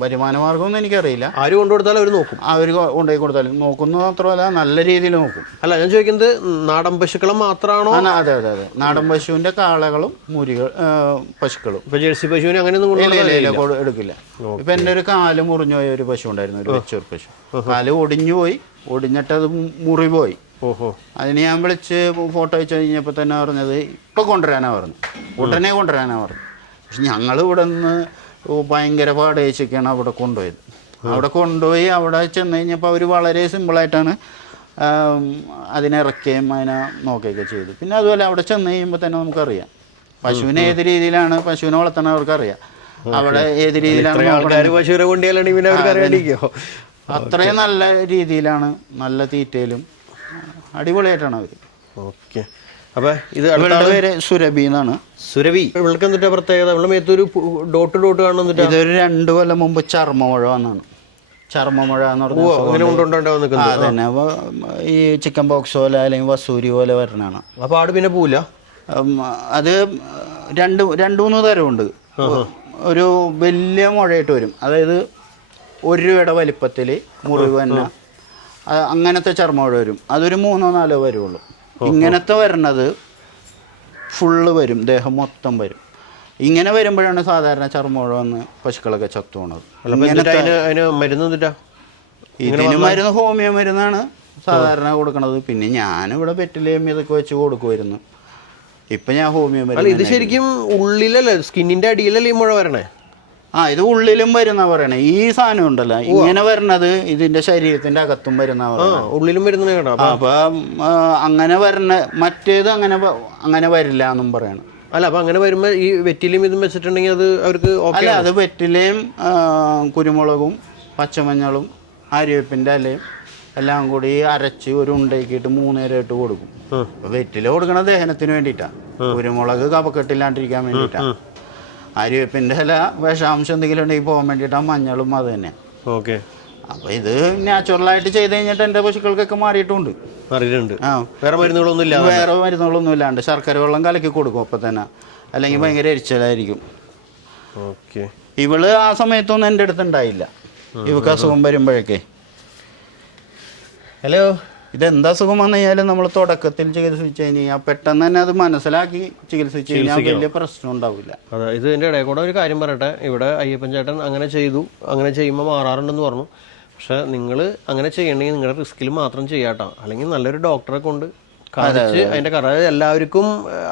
വരുമാന മാർഗമൊന്നും എനിക്കറിയില്ല. ആര് കൊണ്ടുകൊടുത്താലും അവർ നോക്കും. അവർ കൊണ്ടുപോയി കൊടുത്താലും നോക്കുന്നു മാത്രമല്ല, നല്ല രീതിയിൽ നോക്കും. അല്ല ഞാൻ ചോദിക്കുന്നത് നാടൻ പശുക്കളെ മാത്രമാണോ? അതെ. നാടൻ പശുവിൻ്റെ കാളകളും പശുക്കളും. ഇപ്പൊ ജേഴ്സി പശുവിന് അങ്ങനെയൊന്നും എടുക്കില്ല. ഇപ്പൊ എൻ്റെ ഒരു കാല് മുറിഞ്ഞു പോയ ഒരു പശു ഉണ്ടായിരുന്നു, ഒരു വെച്ചൂർ പശു. കാല് ഒടിഞ്ഞിട്ടത് മുറി പോയി. അതിന് ഞാൻ വിളിച്ച് ഫോട്ടോ വെച്ച് കഴിഞ്ഞപ്പോൾ തന്നെ പറഞ്ഞത് ഇപ്പം കൊണ്ടുവരാനാണ് പറഞ്ഞു, ഉടനെ കൊണ്ടുവരാനാണ് പറഞ്ഞു. പക്ഷെ ഞങ്ങൾ ഇവിടെ നിന്ന് ഭയങ്കര പാടേച്ചൊക്കെയാണ് അവിടെ കൊണ്ടുപോയത്. അവിടെ ചെന്ന് കഴിഞ്ഞപ്പോൾ അവർ വളരെ സിമ്പിളായിട്ടാണ് അതിനിറക്കുകയും അതിനെ നോക്കുകയൊക്കെ ചെയ്തു. പിന്നെ അതുപോലെ അവിടെ ചെന്ന് കഴിയുമ്പോൾ തന്നെ നമുക്കറിയാം പശുവിനെ ഏത് രീതിയിലാണ് പശുവിനെ വളർത്തണവർക്കറിയാം. അവിടെ ഏത് രീതിയിലാണ് അത്രയും നല്ല രീതിയിലാണ്, നല്ല തീറ്റയിലും അടിപൊളിയായിട്ടാണ് അവർ. ഓക്കെ. അപ്പോൾ ഇത് പേര് സുരഭി എന്നാണ്. സുരഭി. ഇവൾക്ക് എന്നിട്ട് പ്രത്യേകത ഇവിടെ മേത്തൊരു ഡോട്ട് കാണുന്നില്ല. ഇതൊരു 2 കൊല്ലം മുമ്പ് ചർമ്മമുഴ വന്നാണ്. ചർമ്മമുഴ എന്ന് പറഞ്ഞാൽ അതന്നെ ഈ ചിക്കൻ ബോക്സ് പോലെ അല്ലെങ്കിൽ വസൂരി പോലെ വരണതാണ്. അപ്പോൾ ആട് പിന്നെ പോവില്ല. അത് 2-3 തരമുണ്ട്. ഒരു വലിയ മുഴയിട്ട് വരും, അതായത് 1 രൂപയുടെ വലിപ്പത്തിൽ മുറിവ് തന്നെ അങ്ങനത്തെ ചർമ്മമുഴ വരും. അതൊരു 3-4 വരുള്ളൂ. ഇങ്ങനത്തെ വരണത് ഫുള്ള് വരും, ദേഹം മൊത്തം വരും. ഇങ്ങനെ വരുമ്പോഴാണ് സാധാരണ ചർമ്മമുഴ വന്ന് പശുക്കളൊക്കെ ചത്തു പോണത്. ഇതിന് മരുന്ന് ഹോമിയോ മരുന്നാണ് സാധാരണ കൊടുക്കണത്. പിന്നെ ഞാനിവിടെ പെറ്റിലേയും ഇതൊക്കെ വെച്ച് കൊടുക്കുമായിരുന്നു. ഇപ്പം ഞാൻ ഹോമിയോ മരുന്ന്. ഇത് ശരിക്കും ഉള്ളിലല്ലേ, സ്കിന്നിന്റെ അടിയിലല്ലേ ഈ മുഴ വരണേ? ഇത് ഉള്ളിലും വരുന്ന പറയണേ. ഈ സാധനം ഉണ്ടല്ലോ ഇങ്ങനെ വരണത് ഇതിന്റെ ശരീരത്തിന്റെ അകത്തും വരുന്ന ഉള്ളിലും വരുന്ന. അപ്പൊ അങ്ങനെ വരണ മറ്റേത് അങ്ങനെ വരില്ല എന്നും പറയണം. അല്ല അപ്പൊ അങ്ങനെ വരുമ്പോ ഈ വെറ്റിലയും ഇതും വെച്ചിട്ടുണ്ടെങ്കിൽ അത് അവർക്ക് അല്ല, അത് വെറ്റിലയും കുരുമുളകും പച്ചമഞ്ഞളും ആര്യവേപ്പിന്റെ ഇലയും എല്ലാം കൂടി അരച്ച് ഒരു ഉണ്ടയാക്കിയിട്ട് 3 നേരമായിട്ട് കൊടുക്കും. വെറ്റില കൊടുക്കണ ദഹനത്തിന് വേണ്ടിയിട്ടാണ്, കുരുമുളക് കഫക്കെട്ടില്ലാണ്ടിരിക്കാൻ വേണ്ടിയിട്ടാണ്, ആര്യവേപ്പിൻ്റെ ഇല വിഷാംശം എന്തെങ്കിലും ഉണ്ടെങ്കിൽ പോകാൻ വേണ്ടിയിട്ടാണ്, മഞ്ഞളും അത് തന്നെ. ഓക്കെ. അപ്പോൾ ഇത് നാച്ചുറലായിട്ട് ചെയ്ത് കഴിഞ്ഞിട്ട് എൻ്റെ പശുക്കൾക്കൊക്കെ മാറിയിട്ടുണ്ട്. വേറെ മരുന്നുകളൊന്നും ഇല്ലാണ്ട് ശർക്കര വെള്ളം കലക്കി കൊടുക്കും അപ്പം തന്നെ, അല്ലെങ്കിൽ ഭയങ്കര എരിച്ചലായിരിക്കും. ഓക്കെ. ഇവള് ആ സമയത്തൊന്നും എൻ്റെ അടുത്ത് ഉണ്ടായില്ല. ഇവക്ക് അസുഖം വരുമ്പോഴൊക്കെ ഹലോ, ഇതെന്താ അസുഖം വന്നു കഴിഞ്ഞാലും നമ്മൾ തുടക്കത്തിൽ ചികിത്സിച്ച് കഴിഞ്ഞാൽ പെട്ടെന്ന് തന്നെ അത് മനസ്സിലാക്കി ചികിത്സിച്ച് കഴിഞ്ഞാൽ വലിയ പ്രശ്നം ഉണ്ടാവില്ല. അതെ, ഇത് എൻ്റെ ഇടയിൽ കൂടെ ഒരു കാര്യം പറയട്ടെ. ഇവിടെ അയ്യപ്പൻ ചേട്ടൻ അങ്ങനെ ചെയ്തു, അങ്ങനെ ചെയ്യുമ്പോൾ മാറാറുണ്ടെന്ന് പറഞ്ഞു. പക്ഷെ നിങ്ങൾ അങ്ങനെ ചെയ്യണമെങ്കിൽ നിങ്ങളുടെ റിസ്കിൽ മാത്രം ചെയ്യാട്ടോ. അല്ലെങ്കിൽ നല്ലൊരു ഡോക്ടറെ കൊണ്ട് കാണിച്ച് അതിൻ്റെ കാരണം എല്ലാവർക്കും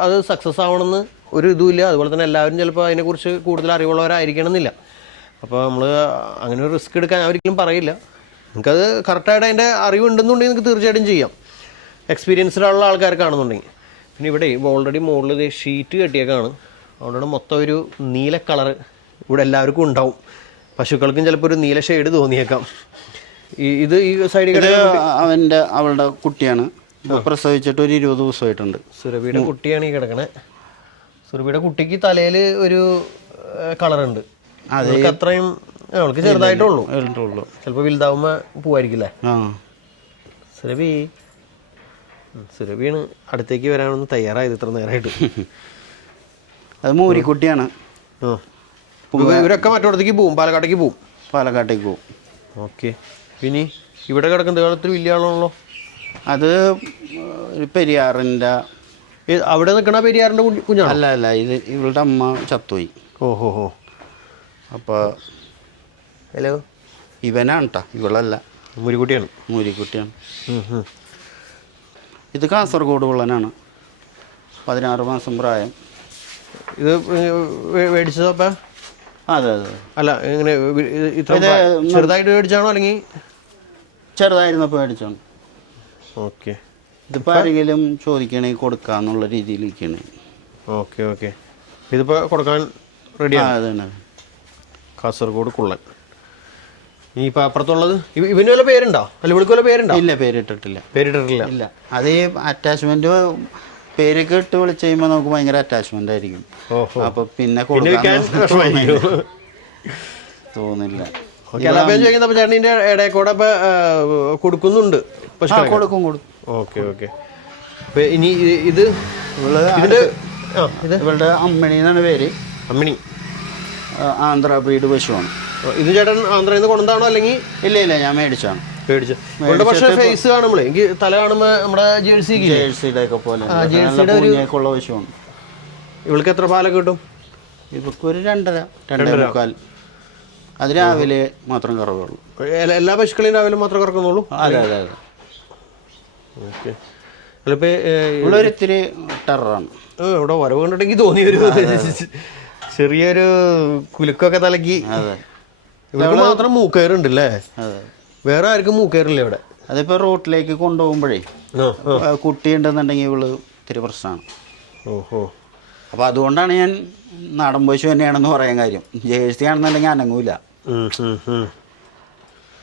അത് സക്സസ് ആവണമെന്ന് ഒരു ഇതുമില്ല. അതുപോലെ തന്നെ എല്ലാവരും ചിലപ്പോൾ അതിനെക്കുറിച്ച് കൂടുതൽ അറിവുള്ളവരായിരിക്കണം എന്നില്ല. അപ്പോൾ നമ്മൾ അങ്ങനെ ഒരു റിസ്ക് എടുക്കാൻ ഒരിക്കലും പറയില്ല. നിങ്ങൾക്കത് കറക്റ്റായിട്ട് അതിൻ്റെ അറിവുണ്ടെന്നുണ്ടെങ്കിൽ നിങ്ങൾക്ക് തീർച്ചയായിട്ടും ചെയ്യാം, എക്സ്പീരിയൻസ്ഡ് ഉള്ള ആൾക്കാർക്കാണെന്നുണ്ടെങ്കിൽ. പിന്നെ ഇവിടെ ഓൾറെഡി മുകളിൽ ഇത് ഷീറ്റ് കെട്ടിയേക്കാണ്. അതുകൊണ്ടാണ് മൊത്തം ഒരു നീല കളറ് ഇവിടെ എല്ലാവർക്കും ഉണ്ടാവും. പശുക്കൾക്കും ചിലപ്പോൾ ഒരു നീല ഷെയ്ഡ് തോന്നിയേക്കാം. ഇത് ഈ സൈഡിൽ അവളുടെ കുട്ടിയാണ്, പ്രസവിച്ചിട്ട് ഒരു 20 ദിവസമായിട്ടുണ്ട്. സുരഭിയുടെ കുട്ടിയാണ് ഈ കിടക്കണേ. സുരഭിയുടെ കുട്ടിക്ക് തലയിൽ ഒരു കളറുണ്ട്. അതൊക്കെ അത്രയും അവൾക്ക് ചെറുതായിട്ടുള്ളൂ, ചിലപ്പോൾ വലുതാവുമ്പോ പോവായിരിക്കില്ലേ. സുരഭിയാണ് അടുത്തേക്ക് വരാനൊന്നും തയ്യാറായത് ഇത്ര നേരമായിട്ട്. അത് മൂരിക്കുട്ടിയാണ്. ഇവരൊക്കെ മറ്റോടത്തേക്ക് പോവും, പാലക്കാട്ടേക്ക് പോവും. ഓക്കെ. പിന്നെ ഇവിടെ കിടക്കുന്ന ദേവളത്തിൽ വലിയ ആളാണല്ലോ. അത് പെരിയാറിൻ്റെ അവിടെ നിൽക്കണ പെരിയാറിൻ്റെ കുഞ്ഞാണ്. അല്ല, ഇത് ഇവളുടെ അമ്മ ചത്തുപോയി. ഓഹോ. അപ്പോൾ ഹലോ, ഇവനാണ് കേട്ടോ, ഇവളല്ല. മൂരിക്കുട്ടിയാണ്. ഇത് കാസർഗോഡ് ഉള്ളനാണ്, 16 മാസം പ്രായം. ഇത് മേടിച്ചതപ്പാ? അതെ. അല്ല, എങ്ങനെ ഇത്ര ചെറുതായിട്ട് മേടിച്ചാണോ അല്ലെങ്കിൽ ചെറുതായിരുന്നപ്പോൾ മേടിച്ചാണ്? ഓക്കെ. ഇതിപ്പോൾ ആരെങ്കിലും ചോദിക്കണമെങ്കിൽ കൊടുക്കാന്നുള്ള രീതിയിലേക്കാണ്. ഓക്കെ. ഇതിപ്പോൾ കൊടുക്കാൻ റെഡിയാണ്. അതാണ് കാസർഗോഡ് കുള്ളൻ. ഇനിയിപ്പോൾ അപ്പുറത്തുള്ളത് ഇവന് വല്ല പേരുണ്ടോ? അല്ല, ഇവൾക്ക് വല്ല പേരുണ്ടോ? ഇല്ല, പേരിട്ടിട്ടില്ല. ഇല്ല. അത് ഈ അറ്റാച്ച്മെന്റ് പേരൊക്കെ ഇട്ട് വിളിച്ച് കഴിയുമ്പോൾ നമുക്ക് ഭയങ്കര അറ്റാച്ച്മെന്റ് ആയിരിക്കും. അപ്പൊ പിന്നെ തോന്നില്ല. ചേട്ടനിന്റെ ഇടയിൽ കൂടെ കൊടുക്കുന്നുണ്ട്. കൊടുക്കും. ഓക്കെ. ഇനി ഇത് ഇവളുടെ അമ്മിണി എന്നാണ് പേര്. അമ്മിണി ആന്ധ്ര ബ്രീഡ് പശുവാണ്. ഇത് ചേട്ടൻ ആന്ധ്രയിൽ നിന്ന് കൊണ്ടാണോ അല്ലെങ്കിൽ? ഇല്ല, ഞാൻ മേടിച്ചാണ്. പക്ഷേ ഫേസ് കാണുമ്പോഴേ എനിക്ക് തല കാണുമ്പോ നമ്മുടെ ജേഴ്സിയുടെ ഒക്കെ പോലെ ഉള്ള പശുവാണ്. ഇവൾക്ക് എത്ര പാലൊക്കെ കിട്ടും? ഇവർക്ക് ഒരു 2.5. അത് രാവിലെ മാത്രം കറവുള്ളൂ. എല്ലാ പശുക്കളെയും രാവിലെ മാത്രമേ കറക്കുന്നുള്ളൂ? അതെ. ഓക്കെ. ഇവളൊരിത്തിരി ടെററാണ്. ഇവിടെ വരവ് കണ്ടിട്ടെങ്കിൽ തോന്നിയൊരു ചെറിയൊരു കുലുക്കൊക്കെ തലക്കി. ഇവിടെ മാത്രം മൂക്കയറുണ്ടല്ലേ? വേറെ ആർക്കും മൂക്കയറില്ല ഇവിടെ. അതിപ്പോ റോട്ടിലേക്ക് കൊണ്ടുപോകുമ്പോഴേ കുട്ടി ഉണ്ടെന്നുണ്ടെങ്കിൽ ഇവള് ഇത്തിരി പ്രശ്നമാണ്. ഓഹോ. അപ്പോൾ അതുകൊണ്ടാണ് ഞാൻ നാടൻ പശു തന്നെയാണെന്ന് പറയാൻ കാര്യം. ജേഴ്സി ആണെന്നുണ്ടെങ്കിൽ അനങ്ങൂല.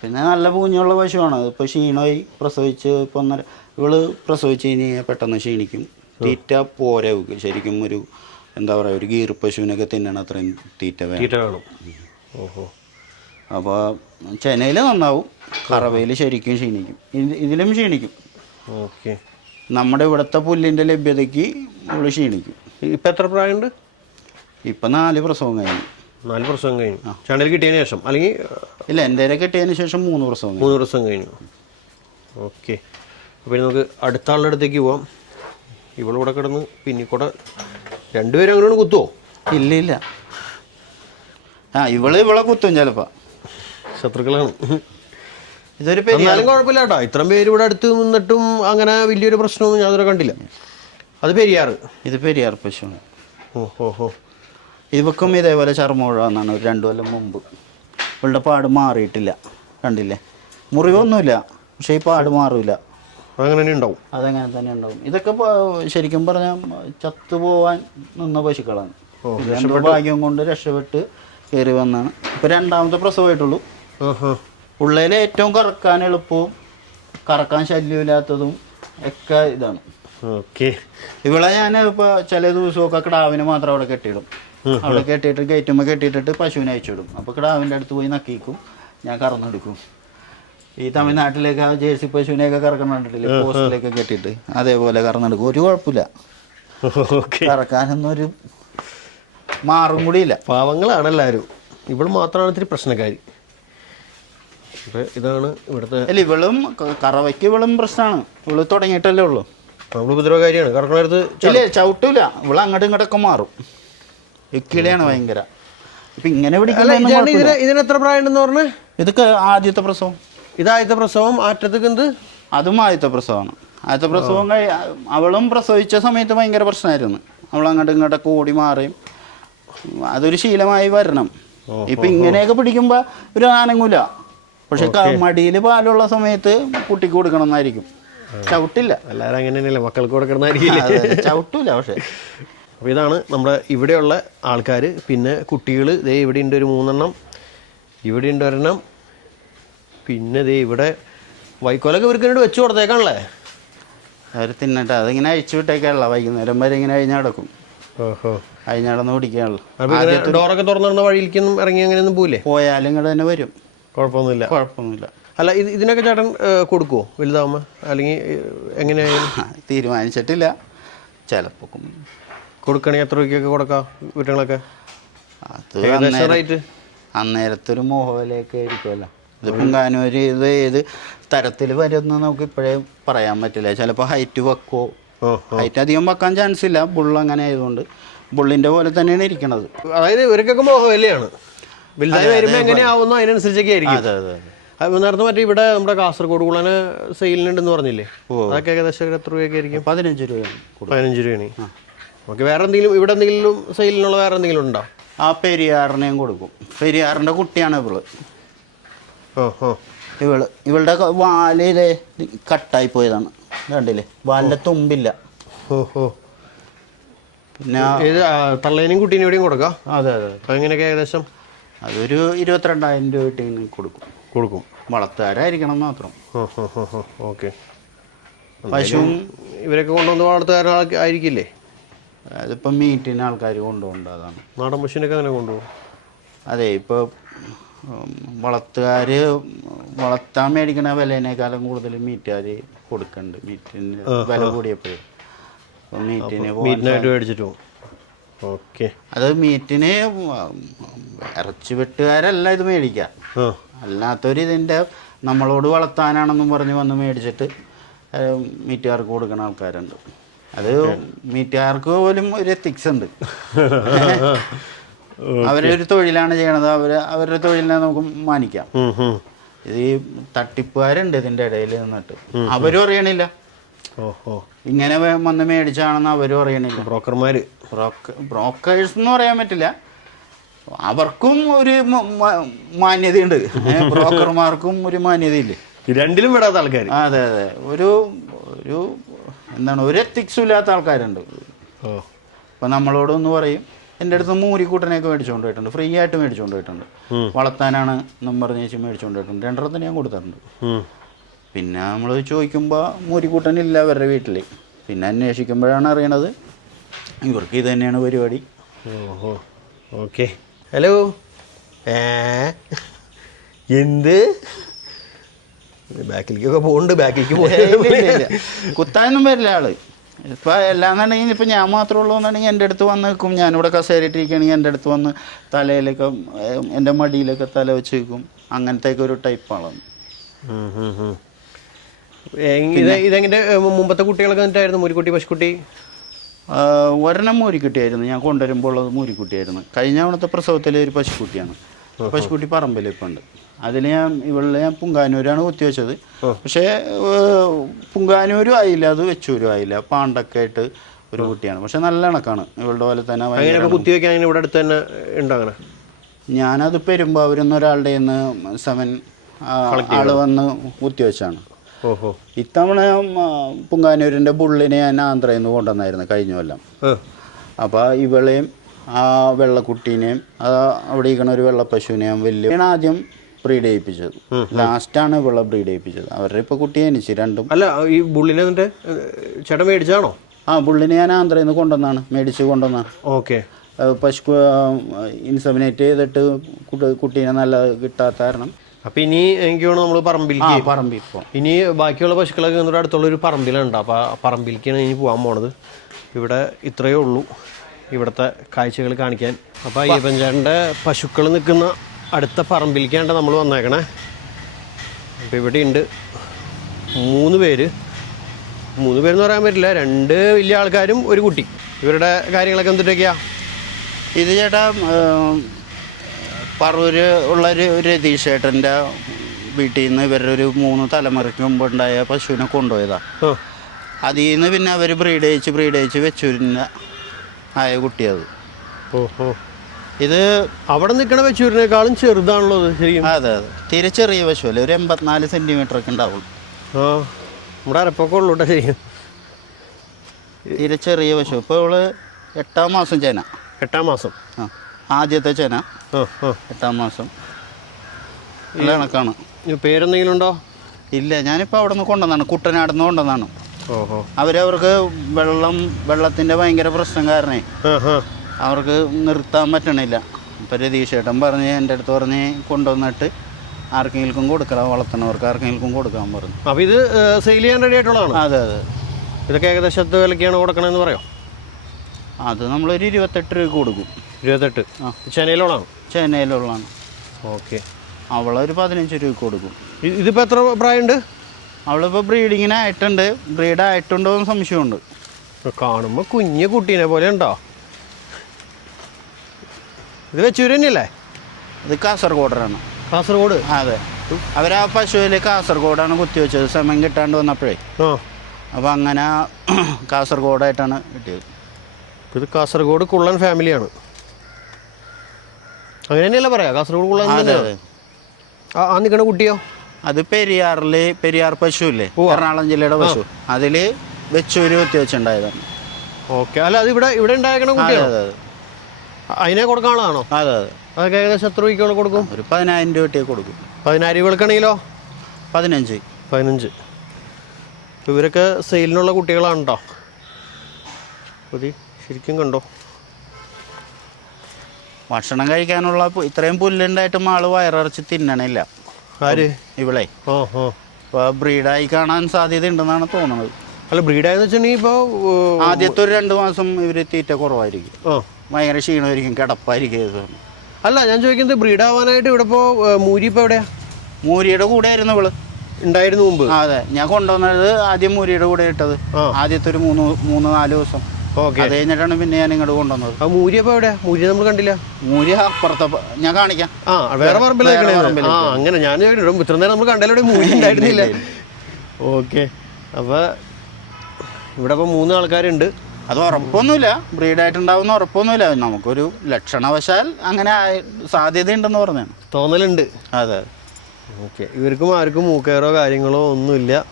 പിന്നെ നല്ല പൂഞ്ഞുള്ള പശുവാണ്. ഇപ്പോൾ ക്ഷീണമായി പ്രസവിച്ച് ഇപ്പോൾ ഇവള് പ്രസവിച്ച് കഴിഞ്ഞാൽ പെട്ടെന്ന് ക്ഷീണിക്കും. തീറ്റ പോരാ ശരിക്കും. ഒരു എന്താ പറയുക, ഒരു ഗീർ പശുവിനൊക്കെ തിന്നണം അത്രയും തീറ്റ വേണം. ഓഹോ. അപ്പോൾ ചെനയിൽ നന്നാവും, കറവയിൽ ശരിക്കും ക്ഷീണിക്കും, ഇതിലും ക്ഷീണിക്കും. ഓക്കെ. നമ്മുടെ ഇവിടുത്തെ പുല്ലിൻ്റെ ലഭ്യതയ്ക്ക് ഇവള് ക്ഷീണിക്കും. ഇപ്പം എത്ര പ്രായമുണ്ട്? ഇപ്പം 4 പ്രസവം കഴിഞ്ഞു. 4 പ്രസവം കഴിഞ്ഞു. ചാനൽ കിട്ടിയതിന് ശേഷം അല്ലെങ്കിൽ? ഇല്ല, എൻ്റെ കിട്ടിയതിന് ശേഷം 3 പ്രസവം കഴിഞ്ഞു. ഓക്കെ. അപ്പോൾ നമുക്ക് അടുത്ത ആളുടെ അടുത്തേക്ക് പോവാം. ഇവളിവിടെ കിടന്ന് പിന്നിക്കൂടെ 2 പേരും അങ്ങനെയാണ് കുത്തുവോ? ഇല്ല. ഇവളെ കുത്തും ചിലപ്പോൾ. ശത്രുക്കളാണ്. ഇതൊരു എന്നാലും കുഴപ്പമില്ല കേട്ടോ. ഇത്രയും പേര് ഇവിടെ അടുത്ത് നിന്നിട്ടും അങ്ങനെ വലിയൊരു പ്രശ്നമൊന്നും ഞാൻ അതുവരെ കണ്ടില്ല. അത് പെരിയാറ്. ഇത് പെരിയാർ പശുവാണ്. ഓഹോ. ഇവക്കും ഇതേപോലെ ചർമ്മമുഴ എന്നാണ് 2 കൊല്ലം മുമ്പ്. ഇവളുടെ പാട് മാറിയിട്ടില്ല, കണ്ടില്ലേ? മുറിവൊന്നുമില്ല, പക്ഷേ ഈ പാട് മാറില്ല. അതങ്ങനെ ഉണ്ടാവും. അതങ്ങനെ തന്നെ ഉണ്ടാവും. ഇതൊക്കെ ശരിക്കും പറഞ്ഞാൽ ചത്തുപോവാൻ നിന്ന പശുക്കളാണ്. ഭാഗ്യം കൊണ്ട് രക്ഷപ്പെട്ട് കയറി വന്നാണ്. ഇപ്പം 2ാമത്തെ പ്രസവമായിട്ടുള്ളൂ. ഉള്ളതിൽ ഏറ്റവും കറക്കാൻ എളുപ്പവും കറക്കാൻ ശല്യമില്ലാത്തതും ഒക്കെ ഇതാണ്. ഓക്കെ. ഇവളെ ഞാൻ ഇപ്പോൾ ചില ദിവസമൊക്കെ കിടാവിന് മാത്രം അവിടെ കെട്ടിയിടും. അവിടെ കെട്ടിയിട്ട് ഗേറ്റുമ്പോൾ കെട്ടിയിട്ടിട്ട് പശുവിനെ അയച്ചിടും. അപ്പോൾ കിടാവിൻ്റെ അടുത്ത് പോയി നക്കിക്കും, ഞാൻ കറന്നെടുക്കും. ഈ തമിഴ്നാട്ടിലേക്ക് ആ ജേഴ്സി പശുവിനെയൊക്കെ കറക്കണം കണ്ടിട്ടില്ലേ, പോസ്റ്റിലേക്ക് കെട്ടിയിട്ട് അതേപോലെ കറന്നെടുക്കും. ഒരു കുഴപ്പമില്ല, കറക്കാനൊന്നും ഒരു മാറും കൂടിയില്ല. പാവങ്ങളാണ് എല്ലാവരും. ഇവൾ മാത്രമാണ് ഇത്തിരി പ്രശ്നക്കാരി. അപ്പം ഇതാണ് ഇവിടുത്തെ. അല്ല, ഇവളും കറവയ്ക്ക് ഇവളും പ്രശ്നമാണ്. ഇവള് തുടങ്ങിയിട്ടല്ലേ ഉള്ളൂ. നമ്മൾ ഉപദ്രവകാരിയാണ്. കറക്കണടുത്ത് ഇല്ലേ, ചവിട്ടൂല. ഇവള് അങ്ങോട്ടും ഇങ്ങോട്ടൊക്കെ മാറും. ഇക്കിളിയാണ് ഭയങ്കര. ഇപ്പം ഇങ്ങനെ ഇതിനെത്ര പ്രായം ഉണ്ടെന്ന് പറഞ്ഞേ? ഇതൊക്കെ ആദ്യത്തെ പ്രസവം. ഇതാദ്യത്തെ പ്രസവം. ആറ്റത്തേക്ക് എന്ത്? അതും ആദ്യത്തെ പ്രസവമാണ്. ആദ്യത്തെ പ്രസവം അവളും പ്രസവിച്ച സമയത്ത് ഭയങ്കര പ്രശ്നമായിരുന്നു. അവൾ അങ്ങോട്ടും ഇങ്ങോട്ടൊക്കെ ഓടി മാറിയും അതൊരു ശീലമായി വരണം. ഇപ്പം ഇങ്ങനെയൊക്കെ പിടിക്കുമ്പോൾ ഒരു ആനങ്ങൂല. പക്ഷെ മടിയിൽ പാലുള്ള സമയത്ത് കുട്ടിക്ക് കൊടുക്കണം എന്നായിരിക്കും. ചവിട്ടില്ല. എല്ലാവരും അങ്ങനെ തന്നെയല്ലേ, മക്കൾക്ക് കൊടുക്കണമെന്നായിരിക്കില്ല. ചവിട്ടൂല. പക്ഷേ അപ്പോൾ ഇതാണ് നമ്മുടെ ഇവിടെയുള്ള ആൾക്കാർ. പിന്നെ കുട്ടികൾ ദേ ഇവിടെ ഉണ്ട് ഒരു 3 എണ്ണം. ഇവിടെ ഉണ്ട് ഒരെണ്ണം. പിന്നെ ദേ ഇവിടെ വൈക്കോലൊക്കെ ഇവർക്ക് വെച്ച് കൊടുത്തേക്കാണല്ലേ? അവർ തിന്നട്ടെ. അതിങ്ങനെ അഴിച്ചു വിട്ടേക്കാണല്ലോ. വൈകുന്നേരം വരെ ഇങ്ങനെ അഴിഞ്ഞ് നടക്കും. ഓഹോ. അഴിഞ്ഞടന്ന് പിടിക്കാണല്ലോ. ഡോറൊക്കെ തുറന്നിടുന്ന വഴിയിലേക്കൊന്നും ഇറങ്ങി അങ്ങനെയൊന്നും പോയില്ലേ? പോയാലും ഇങ്ങോട്ട് തന്നെ വരും. കുഴപ്പമൊന്നുമില്ല. അല്ല, ഇതിനൊക്കെ ചേട്ടൻ കൊടുക്കുമോ വലുതാവുമ്പോൾ? അല്ലെങ്കിൽ എങ്ങനെയായാലും തീരുമാനിച്ചിട്ടില്ല. ചിലപ്പോൾ കൊടുക്കണമെങ്കിൽ എത്ര രൂപയ്ക്കൊക്കെ കൊടുക്കാം വീട്ടുകളൊക്കെ? അത് അന്നേരത്തെ ഒരു മോഹവിലയൊക്കെ ആയിരിക്കുമല്ലോ. ഇത് പൊങ്കാനൂര് ഇത് ഏത് തരത്തിൽ വരുമെന്ന് നമുക്ക് ഇപ്പോഴേ പറയാൻ പറ്റില്ല. ചിലപ്പോൾ ഹൈറ്റ് വെക്കുമോ. ഹൈറ്റ് അധികം വെക്കാൻ ചാൻസ് ഇല്ല. ബുള്ള് അങ്ങനെ ആയതുകൊണ്ട് ബുള്ളിൻ്റെ പോലെ തന്നെയാണ് ഇരിക്കണത്. അതായത് ഇവർക്കൊക്കെ മോഹവിലയാണ്. വലുതായി വരുമ്പോൾ എങ്ങനെയാവുന്നോ അതിനനുസരിച്ചൊക്കെ ആയിരിക്കും. അതെ അതെ. നേരത്തെ മറ്റേ ഇവിടെ നമ്മുടെ കാസർഗോഡ് കുളന് സെയിലിനുണ്ടെന്ന് പറഞ്ഞില്ലേ? അതൊക്കെ ഏകദേശം എത്ര രൂപയൊക്കെ ആയിരിക്കും? 15 രൂപയാണ്. 15 രൂപയാണ്. ഓക്കെ. വേറെ എന്തെങ്കിലും ഇവിടെ എന്തെങ്കിലും സെയിലിനുള്ള വേറെ എന്തെങ്കിലും ഉണ്ടോ? ആ പെരിയാറിനെയും കൊടുക്കും. പെരിയാറിൻ്റെ കുട്ടിയാണ് ഇവള്. ഇവളുടെ വാലിലെ കട്ടായി പോയതാണ്. കണ്ടില്ലേ, വാലിൻ്റെ തുമ്പില്ല. പിന്നെ തള്ളേനും കുട്ടീനും എവിടെയും കൊടുക്കാം. അതെ അതെ. അങ്ങനെയൊക്കെ ഏകദേശം അതൊരു 22,000 രൂപ കിട്ടി കൊടുക്കും. വളർത്തുകാരായിരിക്കണം മാത്രം. ഓക്കെ. പശുവും ഇവരൊക്കെ കൊണ്ടുവന്ന് വളർത്തുകാരായിരിക്കില്ലേ? അതിപ്പം മീറ്റിന് ആൾക്കാർ കൊണ്ടുപോകേണ്ടതാണ്. നാടൻ പശുവിനൊക്കെ അങ്ങനെ കൊണ്ടുപോകും. അതെ. ഇപ്പോൾ വളർത്താൻ മേടിക്കണ വിലേനേക്കാളും കൂടുതൽ മീറ്റുകാർ കൊടുക്കുന്നുണ്ട്. മീറ്റിന് വില കൂടിയപ്പോഴേ മീറ്റിനായിട്ട് മേടിച്ചിട്ട് പോകും. ഓക്കെ. അത് മീറ്റിന് ഇറച്ചി വെട്ടുകാരല്ല ഇത് മേടിക്കുക. അല്ലാത്തവർ ഇതിൻ്റെ നമ്മളോട് വളർത്താനാണെന്നും പറഞ്ഞ് വന്ന് മേടിച്ചിട്ട് മീറ്റുകാർക്ക് കൊടുക്കുന്ന ആൾക്കാരുണ്ട്. അത് മീറ്റുകാർക്ക് പോലും ഒരു എത്തിക്സ് ഉണ്ട്. അവരൊരു തൊഴിലാണ് ചെയ്യണത്. അവരുടെ തൊഴിലിനെ നമുക്ക് മാനിക്കാം. ഇത് ഈ തട്ടിപ്പുകാരുണ്ട് ഇതിൻ്റെ ഇടയിൽ നിന്നിട്ട്. അവരും അറിയണില്ല. ഇങ്ങനെ വന്ന് മേടിച്ചാണെന്ന് അവരും അറിയണില്ല. ബ്രോക്കേഴ്സ് എന്ന് പറയാൻ പറ്റില്ല. അവർക്കും ഒരു മാന്യതയുണ്ട്. ബ്രോക്കർമാർക്കും ഒരു മാന്യതയില്ലേ? രണ്ടിലും വിടാത്ത ആൾക്കാർ. അതെ അതെ. ഒരു എന്താണ്, ഒരു എത്തിക്സും ഇല്ലാത്ത ആൾക്കാരുണ്ട്. ഇപ്പം നമ്മളോടൊന്ന് പറയും. എൻ്റെ അടുത്ത് മൂരിക്കൂട്ടനെയൊക്കെ മേടിച്ചുകൊണ്ട് പോയിട്ടുണ്ട്. ഫ്രീ ആയിട്ട് മേടിച്ചുകൊണ്ട് പോയിട്ടുണ്ട്. വളർത്താനാണ് എന്നും പറഞ്ഞ് ചേച്ചി മേടിച്ചുകൊണ്ട് പോയിട്ടുണ്ട്. 2 ഞാൻ കൊടുത്തിട്ടുണ്ട്. പിന്നെ നമ്മൾ ചോദിക്കുമ്പോൾ മൂരിക്കൂട്ടനില്ല അവരുടെ വീട്ടിൽ. പിന്നെ അന്വേഷിക്കുമ്പോഴാണ് അറിയണത് ഇവർക്ക് ഇത് തന്നെയാണ് പരിപാടി. ഓക്കെ. ഹലോ. എന്ത് ബാക്കിലേക്കൊക്കെ പോകുന്നുണ്ട്? ബാക്കിലേക്ക് പോയില്ല. കുത്താനൊന്നും വരില്ല ആള്. ഇപ്പം എല്ലാന്നുണ്ടെങ്കിൽ ഇപ്പം ഞാൻ മാത്രമേ ഉള്ളൂ എന്നുണ്ടെങ്കിൽ എൻ്റെ അടുത്ത് വന്ന് നിൽക്കും. ഞാനിവിടെ കസേരയിട്ടിരിക്കുകയാണെങ്കിൽ എൻ്റെ അടുത്ത് വന്ന് തലയിലൊക്കെ എൻ്റെ മടിയിലൊക്കെ തല വെച്ച് നിൽക്കും. അങ്ങനത്തെയൊക്കെ ഒരു ടൈപ്പാണ്. ഇതെങ്ങനെ മുമ്പത്തെ കുട്ടികളൊക്കെ എന്നിട്ടായിരുന്നു? മൂരിക്കുട്ടി, പശുക്കുട്ടി? ഒരെണ്ണം മൂരിക്കുട്ടിയായിരുന്നു. ഞാൻ കൊണ്ടുവരുമ്പോൾ ഉള്ളത് മൂരിക്കുട്ടിയായിരുന്നു. കഴിഞ്ഞ തവണത്തെ പ്രസവത്തിലെ ഒരു പശുക്കുട്ടിയാണ്. പശുക്കുട്ടി പറമ്പിൽ ഇപ്പം ഉണ്ട്. അതിൽ ഞാൻ പുങ്കാനൂരാണ് കുത്തിവെച്ചത്. പക്ഷേ പുങ്കാനൂരും ആയില്ല, അത് വെച്ചൂരും ആയില്ല. പാണ്ടൊക്കെ ആയിട്ട് ഒരു കുട്ടിയാണ്. പക്ഷെ നല്ല ഇണക്കാണ്. ഇവളുടെ പോലെ തന്നെ കുത്തിവെക്കാൻ ഇവിടെ അടുത്ത് തന്നെ ഉണ്ടാകണം. ഞാനത് പെരുമ്പാവൂരിൽ ഒരാളുടെ നിന്ന് 7 ആള് വന്ന് കുത്തിവെച്ചാണ്. ഇത്തവണ പുങ്കാനൂരിൻ്റെ ബുള്ളിനെ ഞാൻ ആന്ധ്രയിൽ നിന്ന് കൊണ്ടുവന്നായിരുന്നു കഴിഞ്ഞ കൊല്ലം. അപ്പോൾ ഇവളെയും ആ വെള്ളക്കുട്ടീനെയും അവിടെ ഇരിക്കണ ഒരു വെള്ളപ്പശുവിനെയും വലിയ ആദ്യം ബ്രീഡ് ചെയ്യിപ്പിച്ചത്. ലാസ്റ്റാണ് ഇവളെ ബ്രീഡ് ചെയ്യിപ്പിച്ചത്. അവരുടെ ഇപ്പോൾ കുട്ടിയെ എനിച്ച് രണ്ടും. അല്ല, ഈ ബുള്ളിനെ ചേട്ടൻ മേടിച്ചാണോ? ആ, ബുള്ളിനെ ഞാൻ ആന്ധ്രയിൽ നിന്ന് കൊണ്ടുവന്നാണ്. മേടിച്ച് കൊണ്ടുവന്നാണ്. ഓക്കെ. പശു ഇൻസെമിനേറ്റ് ചെയ്തിട്ട് കുട്ടീനെ നല്ല കിട്ടാത്ത കാരണം. അപ്പം ഇനി എനിക്ക് തോന്നുന്നു നമ്മൾ പറമ്പിൽ ഇനി ബാക്കിയുള്ള പശുക്കളൊക്കെ എന്നിട്ട് അടുത്തുള്ളൊരു പറമ്പിലുണ്ട്. അപ്പോൾ ആ പറമ്പിലേക്കാണ് ഇനി പോകാൻ പോണത്. ഇവിടെ ഇത്രയേ ഉള്ളൂ. ഇവിടുത്തെ കാഴ്ചകൾ കാണിക്കാൻ. അപ്പോൾ അയ്യപ്പൻ ചേട്ടൻ്റെ പശുക്കൾ നിൽക്കുന്ന അടുത്ത പറമ്പിലേക്കാണ്ട് നമ്മൾ വന്നേക്കണേ. അപ്പോൾ ഇവിടെ ഉണ്ട് 3 പേര്. 3 പേരെന്ന് പറയാൻ പറ്റില്ല, 2 വലിയ ആൾക്കാരും ഒരു കുട്ടി. ഇവരുടെ കാര്യങ്ങളൊക്കെ എന്തിട്ടൊക്കെയാ? ഇത് ചേട്ടാ പറവൂര് ഉള്ളൊരു രതീഷ് ചേട്ടൻ്റെ വീട്ടിൽ നിന്ന് ഇവരുടെ ഒരു 3 തലമുറയ്ക്ക് മുമ്പ് ഉണ്ടായ പശുവിനെ കൊണ്ടുപോയതാണ്. അതിൽ നിന്ന് പിന്നെ അവർ ബ്രീഡ് അയച്ച് വെച്ചൂരിന് ആയ കുട്ടിയത്. ഓഹോ, ഇത് അവിടെ നിൽക്കണ വെച്ചൂരിനേക്കാളും ചെറുതാണല്ലോ അത് ശരിക്കും? അതെ അതെ, തീരെ ചെറിയ പശുവല്ലേ, ഒരു 84 സെൻറ്റിമീറ്ററൊക്കെ ഉണ്ടാവുള്ളൂ. ആ, നമ്മുടെ അരപ്പൊക്കെ ഉള്ളൂ കേട്ടോ ശരിക്കും. തീരെ ചെറിയ പശു. ഇപ്പോൾ ഇവള് 8ാം മാസം ചേന. 8ാം മാസം? ആ, ആദ്യത്തെ ചേന 8ാം മാസം. നല്ല കണക്കാണ്. പേരെന്തെങ്കിലും ഉണ്ടോ? ഇല്ല, ഞാനിപ്പോൾ അവിടെ നിന്ന് കൊണ്ടുവന്നാണ്, കുട്ടനാടുന്ന് കൊണ്ടുവന്നാണ്. ഓഹോ, അവർക്ക് വെള്ളത്തിൻ്റെ ഭയങ്കര പ്രശ്നം കാരണേ അവർക്ക് നിർത്താൻ പറ്റണില്ല. ഇപ്പോൾ രതീഷ് ചേട്ടൻ പറഞ്ഞ് എൻ്റെ അടുത്ത് പറഞ്ഞ് കൊണ്ടുവന്നിട്ട് ആർക്കെങ്കിലും കൊടുക്കണം, വളർത്തുന്നവർക്ക് ആർക്കെങ്കിലും കൊടുക്കാൻ പറഞ്ഞു. അപ്പോൾ ഇത് സെയിൽ ചെയ്യാൻ റെഡി ആയിട്ടുള്ളതാണ്? അതെ അതെ. ഇതൊക്കെ ഏകദേശം വിലക്കാണ് കൊടുക്കണമെന്ന് പറയാം? അത് നമ്മളൊരു 28 രൂപ കൊടുക്കും. 28? ആ, ചെന്നൈയിലുള്ളതാണ്? ചെന്നൈയിലുള്ളതാണ്. ഓക്കെ. അവളൊരു 15 രൂപ കൊടുക്കും. ഇതിപ്പോൾ എത്ര പ്രായമുണ്ട്? അവളിപ്പോൾ ബ്രീഡിങ്ങിനായിട്ടുണ്ട്. ബ്രീഡായിട്ടുണ്ടോ എന്ന് സംശയമുണ്ട്. കാണുമ്പോൾ കുഞ്ഞു കുട്ടീനെ പോലെ ഉണ്ടോ? ഇത് വെച്ചൂര് തന്നെയല്ലേ? ഇത് കാസർഗോഡാണ്. കാസർഗോഡ്? അതെ. അവരാ പശുവിൽ കാസർഗോഡാണ് കുത്തിവെച്ചത് സമയം കിട്ടാണ്ട് വന്നപ്പോഴേ. അപ്പോൾ അങ്ങനെ കാസർഗോഡായിട്ടാണ് കിട്ടിയത്. ഇത് കാസർഗോഡ് കുള്ളൻ ഫാമിലിയാണ്, അങ്ങനെ തന്നെയല്ലേ പറയാ? കാസർഗോഡ് കുള്ളൻ. അതെ അതെ. ആ നിൽക്കണ കുട്ടിയോ? അത് പെരിയാർ പശു ഇല്ലേ, എറണാകുളം ജില്ലയുടെ പശു, അതിൽ വെച്ചൂര് കുത്തിവെച്ചുണ്ടായതാണ്. ഓക്കെ. അല്ല, അത് ഇവിടെ ഉണ്ടായിരിക്കണ കുട്ടിയോ? അതെ അതെ. അതിനെ കൊടുക്കാനുള്ളതാണോ? അതെ അതെ. അതൊക്കെ ഏകദേശം എത്ര രൂപയ്ക്ക് കൊടുക്കും? ഒരു 10,000 രൂപയ്ക്ക് കൊടുക്കും. 10,000 രൂപകൾക്കാണെങ്കിലോ? 15. ഇവരൊക്കെ സെയിലിനുള്ള കുട്ടികളാണ് കേട്ടോ. ശരിക്കും കണ്ടോ? ഭക്ഷണം കഴിക്കാനുള്ള ഇത്രയും പുല്ലുണ്ടായിട്ടും ആള് വയറിറച്ച് തിന്നണില്ല. ആര്? ഇവളെ. ഇപ്പോൾ ബ്രീഡായി കാണാൻ സാധ്യത ഉണ്ടെന്നാണ് തോന്നുന്നത്. അല്ല, ബ്രീഡായെന്ന് വെച്ചിട്ടുണ്ടെങ്കിൽ ഇപ്പോൾ ആദ്യത്തെ ഒരു 2 മാസം ഇവർ തീറ്റ കുറവായിരിക്കും, ഭയങ്കര ക്ഷീണമായിരിക്കും, കിടപ്പായിരിക്കും. അല്ല, ഞാൻ ചോദിക്കുന്നത് ബ്രീഡ് ആവാനായിട്ട് ഇവിടെ ഇപ്പോൾ മൂരി ഇപ്പോൾ എവിടെയാ? മൂരിയുടെ കൂടെ ആയിരുന്നു ഇവള് ഉണ്ടായിരുന്നു മുമ്പ്. അതെ, ഞാൻ കൊണ്ടുവന്നത് ആദ്യം മൂരിയുടെ കൂടെ ഇട്ടത്. ആദ്യത്തെ ഒരു 3-4 ദിവസം. അത് കഴിഞ്ഞിട്ടാണ് പിന്നെ ഞാൻ ഇങ്ങോട്ട് കൊണ്ടുവന്നത്. ആ മൂരി അപ്പോൾ എവിടെയാ? മൂരി നമ്മൾ കണ്ടില്ല. മൂരി അപ്പുറത്തെ ഞാൻ കാണിക്കാം. വേറെ പറമ്പിലാണ്. അങ്ങനെ ഞാൻ ഇത്ര നേരം നമ്മൾ കണ്ടാലും മൂരി ഉണ്ടായിരുന്നില്ല. ഓക്കെ. അപ്പോൾ ഇവിടെ ഇപ്പോൾ 3 ആൾക്കാരുണ്ട്. അത് ഉറപ്പൊന്നുമില്ല, ബ്രീഡായിട്ടുണ്ടാവുന്ന ഉറപ്പൊന്നുമില്ല. നമുക്കൊരു ലക്ഷണവശാൽ അങ്ങനെ സാധ്യതയുണ്ടെന്ന് പറഞ്ഞാണ്, തോന്നലുണ്ട്. അതെ. ഓക്കെ. ഇവർക്കും ആർക്കും മൂക്കയറോ കാര്യങ്ങളോ ഒന്നുമില്ല.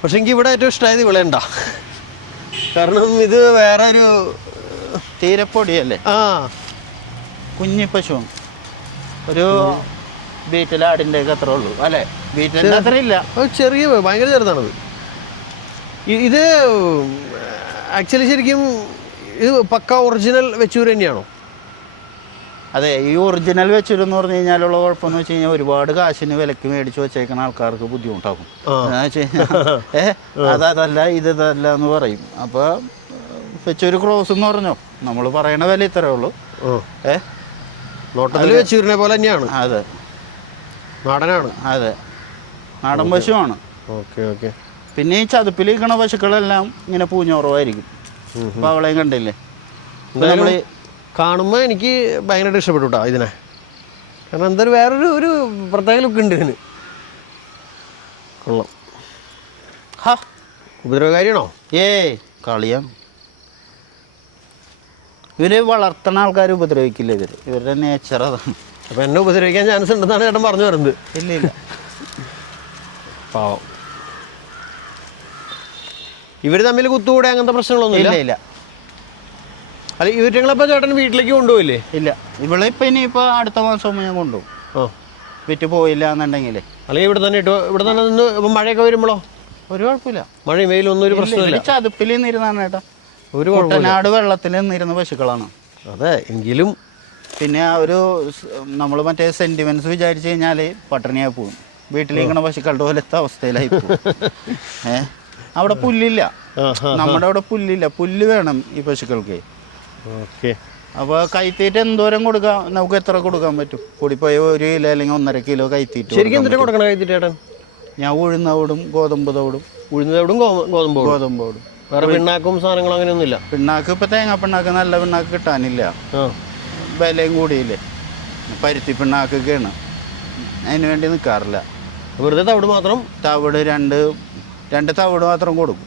പക്ഷെ എനിക്ക് ഇവിടെ ഏറ്റവും ഇഷ്ടമായത് ഇവിടെ ഉണ്ടാ, കാരണം ഇത് വേറെ ഒരു തീരപ്പൊടിയല്ലേ. കുഞ്ഞി പശുവും ഒരു ബീറ്റലാടിൻ്റെയൊക്കെ അത്രേ ഉള്ളൂ അല്ലേ? ബീറ്റലിൻ്റെ അത്ര ഇല്ല, ചെറിയ ഭയങ്കര ചെറുതാണത്. ഇത് ആക്ച്വലി ശരിക്കും ഇത് പക്ക ഒറിജിനൽ വെച്ചൂര് തന്നെയാണോ? അതെ, ഈ ഒറിജിനൽ വെച്ചൂരെന്ന് പറഞ്ഞു കഴിഞ്ഞാലുള്ള കുഴപ്പമെന്ന് വെച്ച് കഴിഞ്ഞാൽ ഒരുപാട് കാശിന് വിലക്ക് മേടിച്ച് വെച്ചേക്കുന്ന ആൾക്കാർക്ക് ബുദ്ധിമുട്ടാകും. എന്ന് വെച്ച് കഴിഞ്ഞാൽ അതല്ല ഇതല്ല എന്ന് പറയും. അപ്പോൾ വെച്ചൂര് ക്രോസ് എന്ന് പറഞ്ഞോ, നമ്മൾ പറയണ വില ഇത്രേ ഉള്ളൂ. നോട്ടത്തിൽ വെച്ചൂരിനെ പോലെ തന്നെയാണ്. അതെ, നാടനാണ്. അതെ, നാടൻ പശുവാണ്. Okay okay. പിന്നെ ഈ ചതുപ്പിലിരിക്കണ പശുക്കളെല്ലാം ഇങ്ങനെ പൂഞ്ഞോറവായിരിക്കും. അപ്പോൾ അവളെയും കണ്ടില്ലേ? നമ്മൾ കാണുമ്പോൾ എനിക്ക് ഭയങ്കരമായിട്ട് ഇഷ്ടപ്പെട്ടു കേട്ടോ ഇതിനെ, കാരണം എന്തൊരു വേറൊരു പ്രത്യേക ലുക്ക് ഉണ്ട് ഇതിന്. കൊള്ളാം. ഉപദ്രവകാരിയാണോ? കളിയാണ്. ഇവര് വളർത്തുന്ന ആൾക്കാർ ഉപദ്രവിക്കില്ല. ഇവരുടെ നേച്ചർ അതാണ്. അപ്പം എന്നെ ഉപദ്രവിക്കാൻ ചാൻസ് ഉണ്ടെന്നാണ് ചേട്ടൻ പറഞ്ഞു വരുന്നത്. ഇല്ല. പാവം. ഇവർ തമ്മിൽ കുത്തുകൂടെ അങ്ങനത്തെ പ്രശ്നങ്ങളൊന്നും ഇല്ല. അല്ല, ഇവറ്റങ്ങളപ്പോൾ ചേട്ടൻ വീട്ടിലേക്ക് കൊണ്ടുപോയില്ലേ? ഇല്ല, ഇവളെ ഇപ്പം ഇനിയിപ്പോൾ അടുത്ത മാസം ഞാൻ കൊണ്ടുപോകും. വിറ്റ് പോയില്ല എന്നുണ്ടെങ്കിൽ. അല്ലെങ്കിൽ ഇവിടെ തന്നെ ഇവിടെ തന്നെ നിന്ന് മഴയൊക്കെ വരുമ്പോഴോ? ഒരു കുഴപ്പമില്ല, മഴയും വെയിലൊന്നും ഒരു പ്രശ്നമില്ല. ചതുപ്പിൽ നിന്നിരുന്നാണ് ചേട്ടാ. ഒരു കുട്ടനാട് വെള്ളത്തിൽ നിന്നിരുന്ന പശുക്കളാണ്. അതെ, എങ്കിലും പിന്നെ ഒരു നമ്മൾ മറ്റേ സെന്റിമെന്റ്സ് വിചാരിച്ചു കഴിഞ്ഞാൽ പട്ടിണിയായി പോകും. വീട്ടിലിരിക്കണ പശുക്കളുടെ പോലത്തെ അവസ്ഥയിലായി പോകും. അവിടെ പുല്ലില്ല, നമ്മുടെ അവിടെ പുല്ലില്ല. പുല്ല് വേണം ഈ പശുക്കൾക്ക്. ഓക്കെ. അപ്പോൾ കൈത്തീറ്റ എന്തോരം കൊടുക്കാം, നമുക്ക് എത്ര കൊടുക്കാൻ പറ്റും? കൂടിപ്പോയി 1 കിലോ അല്ലെങ്കിൽ 1.5 കിലോ കൈത്തീറ്റ. ശരിക്കും എന്തിനാ കൊടുക്കണം കൈത്തീറ്റ ചേട്ടൻ? ഞാൻ ഉഴുന്നോടും ഗോതമ്പ് തോടും. ഉഴുന്നതോടും ഗോതമ്പോടും. വേറെ പിണ്ണാക്കും സാധനങ്ങളും അങ്ങനെയൊന്നുമില്ല? പിണ്ണാക്ക് ഇപ്പോൾ തേങ്ങാ പിണ്ണാക്ക് നല്ല പിണ്ണാക്ക് കിട്ടാനില്ല, വിലയും കൂടിയില്ലേ. പരുത്തി പിണ്ണാക്കൊക്കെയാണ്, അതിന് വേണ്ടി നിൽക്കാറില്ല. വെറുതെ തവിട് മാത്രം? തവിട് രണ്ട് തവിട് മാത്രം കൊടുക്കും,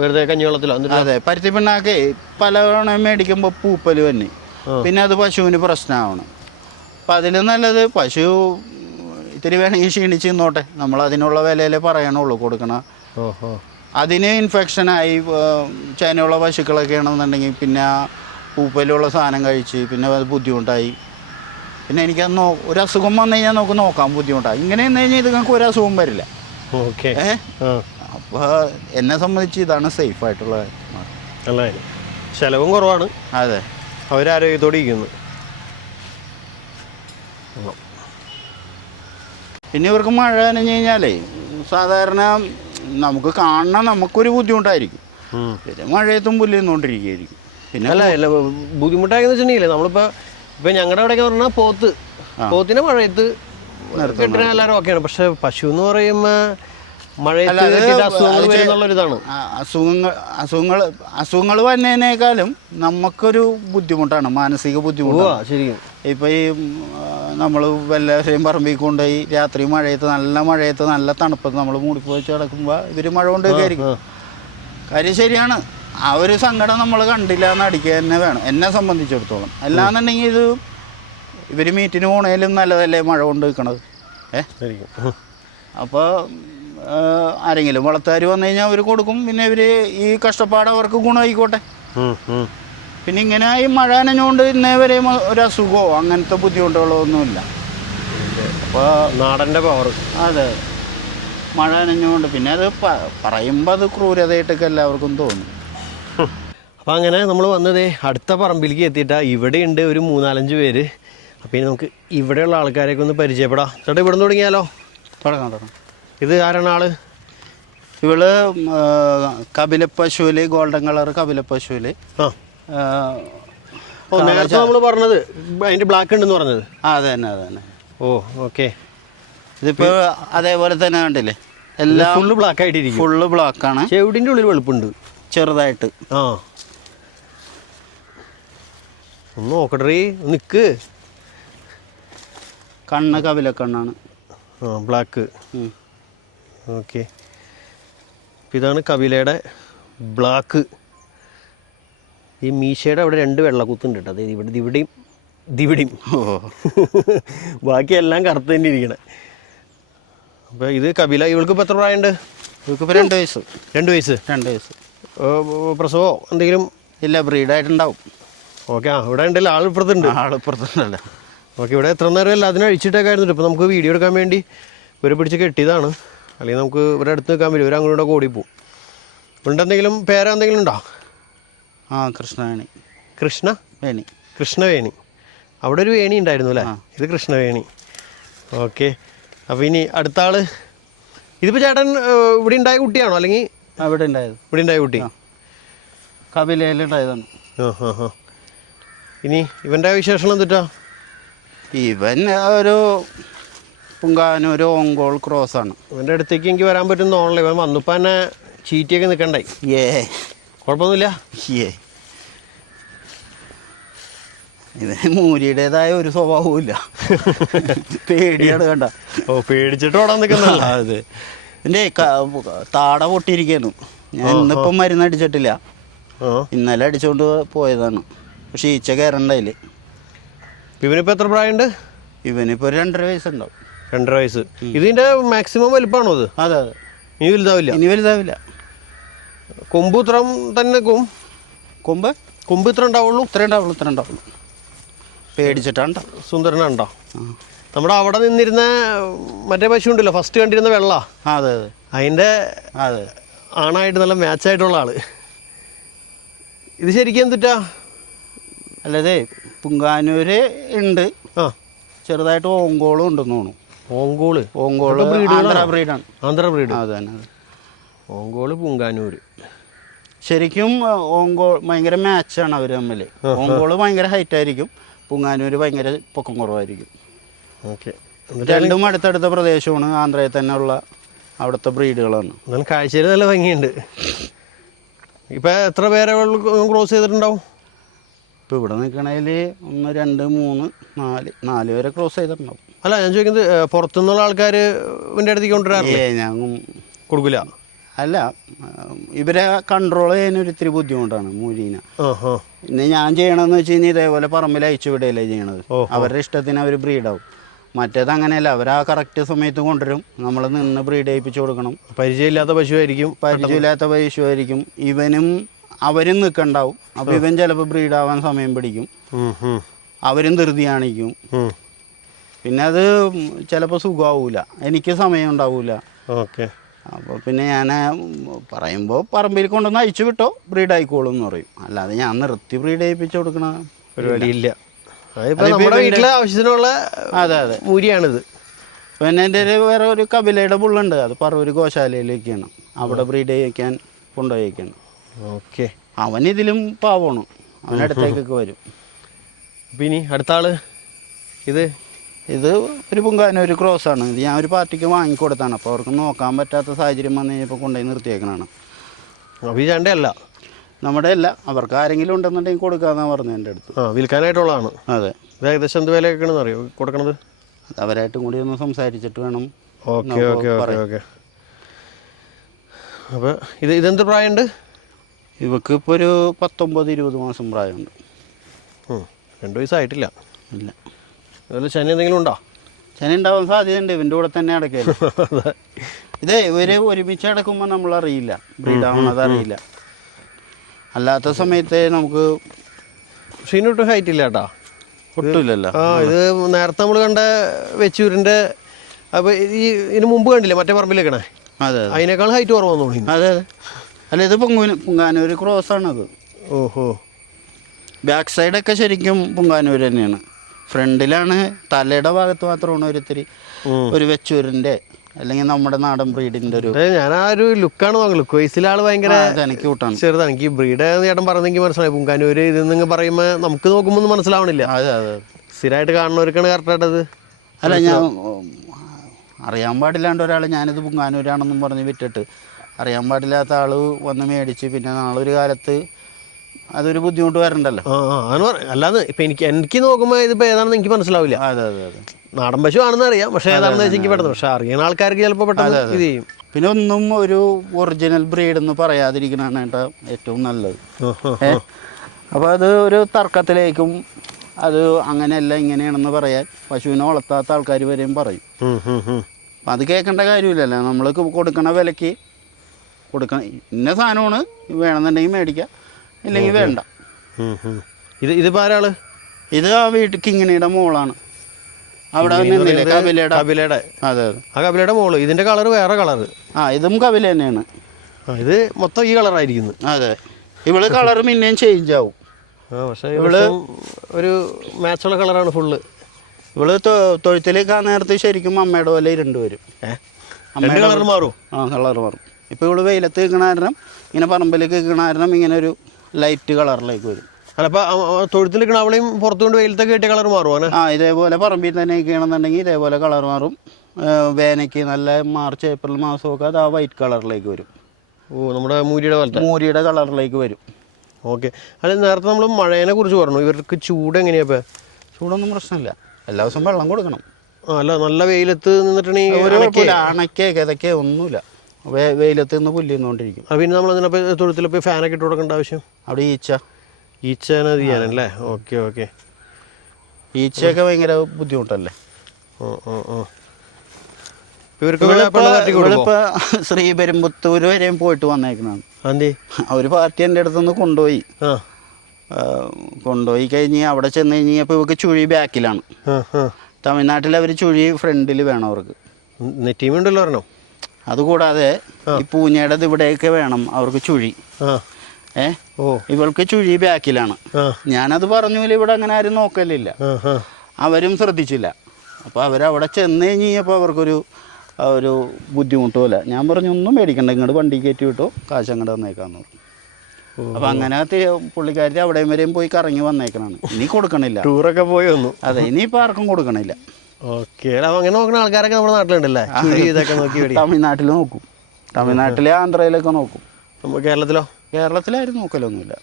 വെറുതെ കഞ്ഞിവെള്ളത്തിലോ? അതെ. പരുത്തി പിണ്ണാക്ക് പല തവണ മേടിക്കുമ്പോൾ പൂപ്പല് തന്നെ, പിന്നെ അത് പശുവിന് പ്രശ്നമാവണം. അപ്പം അതിലും നല്ലത് പശു ഇത്തിരി വേണമെങ്കിൽ ക്ഷീണിച്ച് നിന്നോട്ടെ, നമ്മൾ അതിനുള്ള വിലയിലേ പറയണുള്ളൂ കൊടുക്കണം. അതിന് ഇൻഫെക്ഷനായി ചേനയുള്ള പശുക്കളൊക്കെ ആണെന്നുണ്ടെങ്കിൽ പിന്നെ പൂപ്പലുള്ള സാധനം കഴിച്ച് പിന്നെ അത് ബുദ്ധിമുട്ടായി. പിന്നെ എനിക്കത് ഒരു അസുഖം വന്നു കഴിഞ്ഞാൽ നമുക്ക് നോക്കാൻ ബുദ്ധിമുട്ടാണ്. ഇങ്ങനെ വന്നു കഴിഞ്ഞാൽ ഇത് നിങ്ങൾക്ക് ഒരു അസുഖം വരില്ല. ഓക്കെ. അപ്പോൾ എന്നെ സംബന്ധിച്ച് ഇതാണ് സേഫായിട്ടുള്ള കാര്യം. ചിലവും കുറവാണ്. അതെ, അവരാരോഗ്യത്തോടെ ഇരിക്കുന്നു. പിന്നെ ഇവർക്ക് മഴ നനഞ്ഞു കഴിഞ്ഞാലേ സാധാരണ നമുക്ക് കാണാൻ നമുക്കൊരു ബുദ്ധിമുട്ടായിരിക്കും. പിന്നെ മഴയത്തും പുല്ല് നിന്നുകൊണ്ടിരിക്കുകയായിരിക്കും. പിന്നെ അല്ല ബുദ്ധിമുട്ടായെന്ന് വെച്ചിട്ടുണ്ടെങ്കിൽ ഇപ്പം ഞങ്ങളുടെ അവിടെയൊക്കെ പറഞ്ഞാൽ പോത്തിനെ മഴയത്ത് കെട്ടിന എല്ലാവരും ഓക്കെയാണ്. പക്ഷെ പശു എന്ന് പറയുമ്പോൾ മഴയത്ത് അസുഖങ്ങൾ വരുന്നുള്ളൊരിതാണ്. അസുഖങ്ങൾ വന്നതിനേക്കാളും നമുക്കൊരു ബുദ്ധിമുട്ടാണ്, മാനസിക ബുദ്ധിമുട്ടാണ്. ശരിക്കും ഇപ്പം ഈ നമ്മൾ വല്ലവരെയും പറമ്പിൽ കൊണ്ടുപോയി രാത്രി മഴയത്ത് നല്ല തണുപ്പത്ത് നമ്മൾ മൂടിപ്പോയി കിടക്കുമ്പോൾ ഇവർ മഴ കൊണ്ടുപോയിരിക്കും. കാര്യം ശരിയാണ്, ആ ഒരു സങ്കടം നമ്മൾ കണ്ടില്ല എന്ന് അടിക്കുക തന്നെ വേണം എന്നെ സംബന്ധിച്ചിടത്തോളം. അല്ലാന്നുണ്ടെങ്കിൽ ഇത് ഇവർ മീറ്റിന് പോണേലും നല്ലതല്ലേ മഴ കൊണ്ട് നിൽക്കണത്. അപ്പോൾ ആരെങ്കിലും വളർത്തുകാർ വന്നു കഴിഞ്ഞാൽ അവർ കൊടുക്കും. പിന്നെ ഇവർ ഈ കഷ്ടപ്പാട് അവർക്ക് ഗുണമായിക്കോട്ടെ. പിന്നെ ഇങ്ങനെ ഈ മഴ നനഞ്ഞുകൊണ്ട് ഇന്നേ വരെ ഒരു അസുഖമോ അങ്ങനത്തെ ബുദ്ധിമുട്ടുകളോ ഒന്നുമില്ല. അപ്പോൾ നാടൻ്റെ പവർ. അതെ, മഴ നനഞ്ഞുകൊണ്ട്. പിന്നെ അത് പറയുമ്പോൾ അത് ക്രൂരതയായിട്ടൊക്കെ എല്ലാവർക്കും തോന്നും. അപ്പോൾ അങ്ങനെ നമ്മൾ വന്നത് അടുത്ത പറമ്പിലേക്ക് എത്തിയിട്ടാണ്. ഇവിടെയുണ്ട് ഒരു 3-4 പേര്. അപ്പോൾ ഇനി നമുക്ക് ഇവിടെയുള്ള ആൾക്കാരെയൊക്കെ ഒന്ന് പരിചയപ്പെടാം. ചേട്ടാ ഇവിടെ നിന്ന് തുടങ്ങിയാലോ? തുടങ്ങാം. ഇത് ആരാണ് ആള്? ഇവള് കപിലപ്പശുവിൽ, ഗോൾഡൻ കളർ കപിലപ്പശുവിൽ. നേരത്തെ നമ്മൾ പറഞ്ഞത് അതിൻ്റെ ബ്ലാക്ക് ഉണ്ടെന്ന് പറഞ്ഞത്? അത് തന്നെ. ഓ ഓക്കെ. ഇതിപ്പോൾ അതേപോലെ തന്നെ കണ്ടില്ലേ, എല്ലാം ഫുള്ള് ബ്ലാക്ക് ആയിട്ടിരിക്കും. ഫുള്ള് ബ്ലാക്കാണ്. ചെവിടിൻ്റെ ഉള്ളിൽ വെളുപ്പുണ്ട് ചെറുതായിട്ട്. ഒന്ന് നോക്കട്ടെ, നിൽക്ക്. കണ്ണ് കപിലക്കണ്ണാണ്. ബ്ലാക്ക്. ഓക്കെ. ഇതാണ് കപിലയുടെ ബ്ലാക്ക്. ഈ മീശയുടെ അവിടെ 2 വെള്ളക്കുത്തുണ്ട് കേട്ടോ. അതായത് ഇവിടെയും ബാക്കിയെല്ലാം കറുത്ത് തന്നെ ഇരിക്കണേ. അപ്പോൾ ഇത് കപില. ഇവൾക്ക് ഇപ്പോൾ എത്ര പ്രായമുണ്ട്? ഇവൾക്കിപ്പോൾ 2 വയസ്സ്. 2 വയസ്സ്. പ്രസവോ എന്തെങ്കിലും? ഇല്ല, ബ്രീഡായിട്ടുണ്ടാവും. ഓക്കെ. ഇവിടെ ഉണ്ടല്ലോ, ആളിപ്പുറത്തുണ്ടല്ലോ. ഓക്കെ. ഇവിടെ എത്ര നേരം എല്ലാത്തിനും അഴിച്ചിട്ടേക്കായിരുന്നു. ഇപ്പോൾ നമുക്ക് വീഡിയോ എടുക്കാൻ വേണ്ടി ഇവരെ പിടിച്ച് കെട്ടിയതാണ്. അല്ലെങ്കിൽ നമുക്ക് ഇവിടെ അടുത്ത് നിൽക്കാൻ പറ്റും. ഇവർ അങ്ങോട്ട് ഓടിപ്പോവും. ഇവിടെ എന്തെങ്കിലും പേരെന്തെങ്കിലും ഉണ്ടോ? കൃഷ്ണവേണി. കൃഷ്ണവേണി. അവിടെ ഒരു വേണി ഉണ്ടായിരുന്നു അല്ലേ? ഇത് കൃഷ്ണവേണി. ഓക്കെ. അപ്പോൾ ഇനി അടുത്ത ആള്. ഇതിപ്പോൾ ചേട്ടൻ ഇവിടെ ഉണ്ടായ കുട്ടിയാണോ അല്ലെങ്കിൽ? ഇവിടെ ഉണ്ടായ കുട്ടി കപിലയിലുണ്ടായതാണ്. ഇനി ഇവൻ്റെ വിശേഷണം എന്തിട്ടാ? ഇവൻ ഒരു പുങ്കാനൂർ ഓങ്കോൾ ക്രോസാണ്. ഇവൻ്റെ അടുത്തേക്ക് എനിക്ക് വരാൻ പറ്റുന്ന തോന്നണില്ല. ഇവൻ വന്നപ്പോൾ തന്നെ ചീറ്റിയൊക്കെ നിൽക്കണ്ടായി. കുഴപ്പമൊന്നുമില്ല. ഇതിന് മൂരിയുടേതായ ഒരു സ്വഭാവവും ഇല്ല. പേടിയാണ് കണ്ട. പേടിച്ചിട്ട് ഓടാൻ നിൽക്കുന്നല്ല. അതെ. എൻ്റെ താട പൊട്ടിയിരിക്കുന്നു. ഞാൻ ഇന്നിപ്പം മരുന്ന് അടിച്ചിട്ടില്ല, ഇന്നലെ അടിച്ചുകൊണ്ട് പോയതാണ്. പക്ഷേ ഈച്ച കയറണ്ടായില്ലേ. ഇവനിപ്പോൾ എത്ര പ്രായമുണ്ട്? ഇവനിപ്പോൾ 2.5 വയസ്സുണ്ടാവും. 2.5 വയസ്സ്. ഇതിൻ്റെ മാക്സിമം വലിപ്പമാണോ അത്? അതെ. ഇനി വലുതാവില്ല. കൊമ്പ് ഇത്ര തന്നെ? കൊമ്പ് ഇത്ര ഉണ്ടാവുള്ളൂ? ഇത്ര ഉണ്ടാവുള്ളൂ. പേടിച്ചിട്ടാണ്. സുന്ദരനുണ്ടോ? നമ്മുടെ അവിടെ നിന്നിരുന്ന മറ്റേ പശു ഉണ്ടല്ലോ, ഫസ്റ്റ് കണ്ടിരുന്ന വെള്ള. അതെ. അതിൻ്റെ ആണായിട്ട് നല്ല മാച്ചായിട്ടുള്ള ആള്. ഇത് ശരിക്കും എന്തിട്ടാ? അല്ലതേ, പുങ്കാനൂര് ഉണ്ട്. ചെറുതായിട്ട് ഓങ്കോളും ഉണ്ടെന്ന് തോന്നുന്നു. ഓങ്കോള് ആന്ധ്ര ബ്രീഡാണ്. ആന്ധ്ര ബ്രീഡ്. അതെ. ഓങ്കോള്, പുങ്കാനൂര്. ശരിക്കും ഓങ്കോൾ ഭയങ്കര മാച്ചാണ് അവർ തമ്മിൽ. ഓങ്കോള് ഭയങ്കര ഹൈറ്റ് ആയിരിക്കും, പുങ്ങാനൂർ ഭയങ്കര പൊക്കം കുറവായിരിക്കും. ഓക്കെ. രണ്ടും അടുത്തടുത്ത പ്രദേശമാണ്, ആന്ധ്രയിൽ തന്നെ ഉള്ള അവിടുത്തെ ബ്രീഡുകളാണ്. എന്നാലും കാഴ്ചയിൽ നല്ല ഭംഗിയുണ്ട്. ഇപ്പം എത്ര പേരെ ക്രോസ് ചെയ്തിട്ടുണ്ടാവും? ഇപ്പോൾ ഇവിടെ നിൽക്കണതിൽ 1 2 3 4 പേരെ ക്രോസ് ചെയ്തിട്ടുണ്ടാവും. അല്ല, ഞാൻ ചോദിക്കുന്നത് പുറത്തുനിന്നുള്ള ആൾക്കാർ ഇവൻ്റെ അടുത്തേക്ക് കൊണ്ടുവരാറില്ലേ? ഞാൻ കൊടുക്കില്ല. അല്ല, ഇവരെ കൺട്രോൾ ചെയ്യാൻ ഒരു ഇത്തിരി ബുദ്ധിമുട്ടാണ് മൂരീന. പിന്നെ ഞാൻ ചെയ്യണമെന്ന് വെച്ച് കഴിഞ്ഞാൽ ഇതേപോലെ പറമ്പിൽ അയച്ചു വിടുകയല്ലേ ചെയ്യണത്. അവരുടെ ഇഷ്ടത്തിന് അവർ ബ്രീഡാവും. മറ്റേത് അങ്ങനെയല്ല, അവർ ആ കറക്റ്റ് സമയത്ത് കൊണ്ടുവരും, നമ്മൾ നിന്ന് ബ്രീഡ് ചെയ്യിപ്പിച്ചു കൊടുക്കണം. പരിചയമില്ലാത്ത പശുവായിരിക്കും. ഇവനും അവരും നിൽക്കണ്ടാവും. അപ്പോൾ ഇവൻ ചിലപ്പോൾ ബ്രീഡാവാൻ സമയം പിടിക്കും, അവരും ധൃതി കാണിക്കും. പിന്നെ അത് ചിലപ്പോൾ സുഖമാവില്ല, എനിക്ക് സമയം ഉണ്ടാവില്ല. ഓക്കെ. അപ്പോൾ പിന്നെ ഞാൻ പറയുമ്പോൾ പറമ്പിൽ കൊണ്ടുവന്ന് അയച്ചു വിട്ടോ ബ്രീഡ് ആയിക്കോളും എന്ന് പറയും. അല്ലാതെ ഞാൻ നിർത്തി ബ്രീഡ് ചെയ്യിപ്പിച്ചു കൊടുക്കണ പരിപാടിയില്ല. നമ്മുടെ വീട്ടിലെ ആവശ്യത്തിനുള്ള മൂരിയാണിത്. പിന്നെ എൻ്റെ വേറെ ഒരു കപിലയുടെ ബുള്ളുണ്ട്, അത് പറവൂർ ഗോശാലയിലേക്കാണ്, അവിടെ ബ്രീഡ് ചെയ്യിക്കാൻ കൊണ്ടുപോയേക്കാണ്. ഓക്കെ. അവൻ ഇതിലും പാവമാണ്, അവനടുത്തേക്കൊക്കെ വരും. പിന്നെ അടുത്ത ആള് ഇത് ഒരു പുങ്കാനൂർ ക്രോസാണ്. ഇത് ഞാൻ ഒരു പാർട്ടിക്ക് വാങ്ങിക്കൊടുത്താണ്. അപ്പോൾ അവർക്ക് നോക്കാൻ പറ്റാത്ത സാഹചര്യം വന്നു കഴിഞ്ഞപ്പോൾ കൊണ്ടുപോയി നിർത്തിയേക്കണാണ്. അപ്പോൾ ഈ ചണ്ടയല്ല നമ്മുടെ അല്ല, അവർക്ക് ആരെങ്കിലും ഉണ്ടെന്നുണ്ടെങ്കിൽ കൊടുക്കാമെന്നാണ് പറഞ്ഞത് എൻ്റെ അടുത്ത്. വിൽക്കാനായിട്ടുള്ളതാണ്. അതെ. ഇത് ഏകദേശം എന്ത് വിലയൊക്കെയാണെന്ന് അറിയോ കൊടുക്കണത്? അത് അവരായിട്ടും കൂടി ഒന്ന് സംസാരിച്ചിട്ട് വേണം. Okay okay okay okay. അപ്പോൾ ഇതെന്ത് പ്രായമുണ്ട്? ഇവക്ക് ഇപ്പോൾ ഒരു 19-20 മാസം പ്രായമുണ്ട്. 2 വയസ്സായിട്ടില്ല. ഇല്ല. അതുപോലെ ശനി എന്തെങ്കിലും ഉണ്ടോ? ശനി ഉണ്ടാവാൻ സാധ്യതയുണ്ട്, ഇവൻ്റെ കൂടെ തന്നെ അടയ്ക്കല്ലോ. ഇതേ ഇവര് ഒരുമിച്ച് അടക്കുമ്പോൾ നമ്മളറിയില്ല, ബ്രീഡാവുന്നത് അറിയില്ല. അല്ലാത്ത സമയത്ത് നമുക്ക് ഷീനൊട്ടും ഹൈറ്റ് ഇല്ല കേട്ടോ, ഒട്ടുമില്ലല്ലോ. ഇത് നേരത്തെ നമ്മൾ കണ്ട വെച്ചൂരിൻ്റെ, അപ്പോൾ ഇതിന് മുമ്പ് കണ്ടില്ലേ മറ്റേ പറമ്പിലേക്കണേ? അതെ, അതിനേക്കാൾ ഹൈറ്റ് കുറവാന്ന് തോന്നി. അതെ അതെ. അല്ല, ഇത് പുങ്കാനൂർ ക്രോസാണത്. ഓഹോ. ബാക്ക് സൈഡൊക്കെ ശരിക്കും പുങ്കാനൂർ തന്നെയാണ്. ഫ്രണ്ടിലാണ്, തലയുടെ ഭാഗത്ത് മാത്രമാണ് ഒരു വെച്ചൂരിൻ്റെ അല്ലെങ്കിൽ നമ്മുടെ നാടൻ ബ്രീഡിൻ്റെ ഒരു. ഞാൻ ആ ഒരു ലുക്കാണ് നോക്കുന്നത്, ലുക്ക് വൈസിൽ ആൾ ഭയങ്കര ക്യൂട്ടാണ്, ചെറുതാണ്. എനിക്ക് ബ്രീഡ് ചേട്ടൻ പറഞ്ഞെങ്കിൽ മനസ്സിലായി. പുങ്കാനൂര് ഇത് നിങ്ങൾ പറയുമ്പോൾ നമുക്ക് നോക്കുമ്പോൾ മനസ്സിലാവണില്ല. അതെ അതെ. സ്ഥിരമായിട്ട് കാണുന്നവർക്കാണ് കറക്റ്റായിട്ടത്. അല്ല, ഞാൻ അറിയാൻ പാടില്ലാണ്ട് ഒരാൾ ഞാനിത് പുങ്കാനൂരാണെന്നും പറഞ്ഞ് വിറ്റിട്ട് അറിയാൻ പാടില്ലാത്ത ആൾ വന്ന് മേടിച്ച് പിന്നെ നാളൊരു കാലത്ത് അതൊരു ബുദ്ധിമുട്ട് വരണ്ടല്ലോ. അല്ലാതെ ഇപ്പം എനിക്ക് നോക്കുമ്പോൾ ഇതിപ്പോൾ ഏതാണെന്ന് എനിക്ക് മനസ്സിലാവില്ല. അതെ അതെ അതെ. നാടൻ പശു ആണെന്ന് അറിയാം, പക്ഷേ ഏതാണെന്ന് വെച്ചാൽ എനിക്ക് പെട്ടെന്ന്, പക്ഷെ അറിയുന്ന ആൾക്കാർക്ക് ചിലപ്പോൾ പെട്ടെന്ന് ഇത് ചെയ്യും. പിന്നെ ഒന്നും ഒരു ഒറിജിനൽ ബ്രീഡ് എന്ന് പറയാതിരിക്കണതാണ് കേട്ടോ ഏറ്റവും നല്ലത്. അപ്പോൾ അത് ഒരു തർക്കത്തിലേക്കും അത് അങ്ങനെയല്ല ഇങ്ങനെയാണെന്ന് പറയാൻ പശുവിനെ വളർത്താത്ത ആൾക്കാർ വരെയും പറയും. അപ്പം അത് കേൾക്കേണ്ട കാര്യമില്ലല്ലോ. നമ്മൾ കൊടുക്കണ വിലയ്ക്ക് കൊടുക്കണം, ഇന്ന സാധനമാണ്, വേണമെന്നുണ്ടെങ്കിൽ മേടിക്കാം, ഇല്ലെങ്കിൽ വേണ്ട. ഇതിപ്പോൾ ആരാള്? ഇത് ആ വീട്ടിൽ കിങ്ങിണിയുടെ മോളാണ്. അവിടെ കപിലയുടെ. അതെ അതെ. ആ കപിലയുടെ മോള്. ഇതിന്റെ കളർ വേറെ കളറ്. ഇതും കപില തന്നെയാണ്. ഇത് മൊത്തം ഈ കളറായിരിക്കുന്നു. അതെ. ഇവള് കളർ പിന്നെയും ചേഞ്ച് ആവും. പക്ഷേ ഇവള് ഒരു മാച്ചുള്ള കളറാണ് ഫുള്ള്. ഇവള് തൊഴുത്തിലേക്ക് ആ നേരത്തെ ശരിക്കും അമ്മയുടെ പോലെ ഇരുണ്ട് വരും. അമ്മയുടെ കളർ മാറും. കളർ മാറും. ഇപ്പോൾ ഇവള് വെയിലത്ത് നിൽക്കണ കാരണം, ഇങ്ങനെ പറമ്പിലേക്ക് നിൽക്കണ കാരണം ഇങ്ങനെ ഒരു ലൈറ്റ് കളറിലേക്ക് വരും. അല്ല, അപ്പോൾ തൊഴുത്തിൽ നിൽക്കണ അവളെയും പുറത്തുകൊണ്ട് വെയിലത്തൊക്കെ കിട്ടിയ കളർ മാറും. ഇതേപോലെ പറമ്പിൽ തന്നെ നിൽക്കണമെന്നുണ്ടെങ്കിൽ ഇതേപോലെ കളർ മാറും. വേനയ്ക്ക് നല്ല മാർച്ച് ഏപ്രിൽ മാസമൊക്കെ അത് ആ വൈറ്റ് കളറിലേക്ക് വരും. നമ്മുടെ മൂരിയുടെ കളറിലേക്ക് വരും. ഓക്കെ. അല്ല, നേരത്തെ നമ്മൾ മഴേനെ കുറിച്ച് പറഞ്ഞു. ഇവർക്ക് ചൂട് എങ്ങനെയാ? ഇപ്പോൾ ചൂടൊന്നും പ്രശ്നമില്ല, എല്ലാ ദിവസവും വെള്ളം കൊടുക്കണം. അല്ല, നല്ല വെയിലത്ത് നിന്നിട്ടുണ്ടെങ്കിൽ അണക്കേ കിതക്കേ ഒന്നുമില്ല, വെയിലത്ത് നിന്ന് പുല്ല് നിന്നുകൊണ്ടിരിക്കും. പിന്നെ നമ്മൾ അതിനപ്പോൾ തൊഴുത്തിലിപ്പോൾ ഫാനൊക്കെ ഇട്ട് കൊടുക്കേണ്ട ആവശ്യം? അവിടെ ഈച്ചേനെ ചെയ്യാനല്ലേ? Okay okay. ഈച്ചയൊക്കെ ഭയങ്കര ബുദ്ധിമുട്ടല്ലേ? ഇവരിപ്പോൾ ശ്രീപെരുമ്പത്തൂർ വരെയും പോയിട്ട് വന്നേക്കുന്നതാണ്. ഒരു പാർട്ടി എൻ്റെ അടുത്തുനിന്ന് കൊണ്ടുപോയി കഴിഞ്ഞ് അവിടെ ചെന്ന് കഴിഞ്ഞപ്പോൾ ഇവർക്ക് ചുഴി ബാക്കിലാണ്. തമിഴ്നാട്ടിൽ അവർ ചുഴി ഫ്രണ്ടിൽ വേണം അവർക്ക്. നെറ്റീമുണ്ടല്ലോ പറഞ്ഞോ. അതുകൂടാതെ ഈ പൂഞ്ഞയുടെ ഇവിടെയൊക്കെ വേണം അവർക്ക് ചുഴി. ഇവൾക്ക് ചുഴി ബാക്കിലാണ്. ഞാനത് പറഞ്ഞില്ല, ഇവിടെ അങ്ങനെ ആരും നോക്കലില്ല, അവരും ശ്രദ്ധിച്ചില്ല. അപ്പോൾ അവരവിടെ ചെന്ന് കഴിഞ്ഞപ്പോൾ അവർക്കൊരു ബുദ്ധിമുട്ടുമില്ല. ഞാൻ പറഞ്ഞു ഒന്നും മേടിക്കണ്ട, ഇങ്ങോട്ട് വണ്ടി കയറ്റി വിട്ടോ, കാശ് അങ്ങോട്ട് തന്നേക്കാന്ന് പറഞ്ഞു. അപ്പം അങ്ങനെ പുള്ളിക്കാരി അവിടെയും വരെയും പോയി കറങ്ങി വന്നേക്കണാണ്. ഇനി കൊടുക്കണില്ല. ടൂറൊക്കെ പോയി വന്നു. അതെ, ഇനിയിപ്പോൾ ആർക്കും കൊടുക്കണില്ല. ഓക്കെ. അങ്ങനെ നോക്കുന്ന ആൾക്കാരൊക്കെ നമ്മുടെ നാട്ടിലുണ്ടല്ലേ? ഇതൊക്കെ നോക്കി തമിഴ്നാട്ടിൽ നോക്കും, തമിഴ്നാട്ടിൽ ആന്ധ്രയിലൊക്കെ നോക്കും. കേരളത്തിലോ? കേരളത്തിലാരും നോക്കലൊന്നുമില്ല.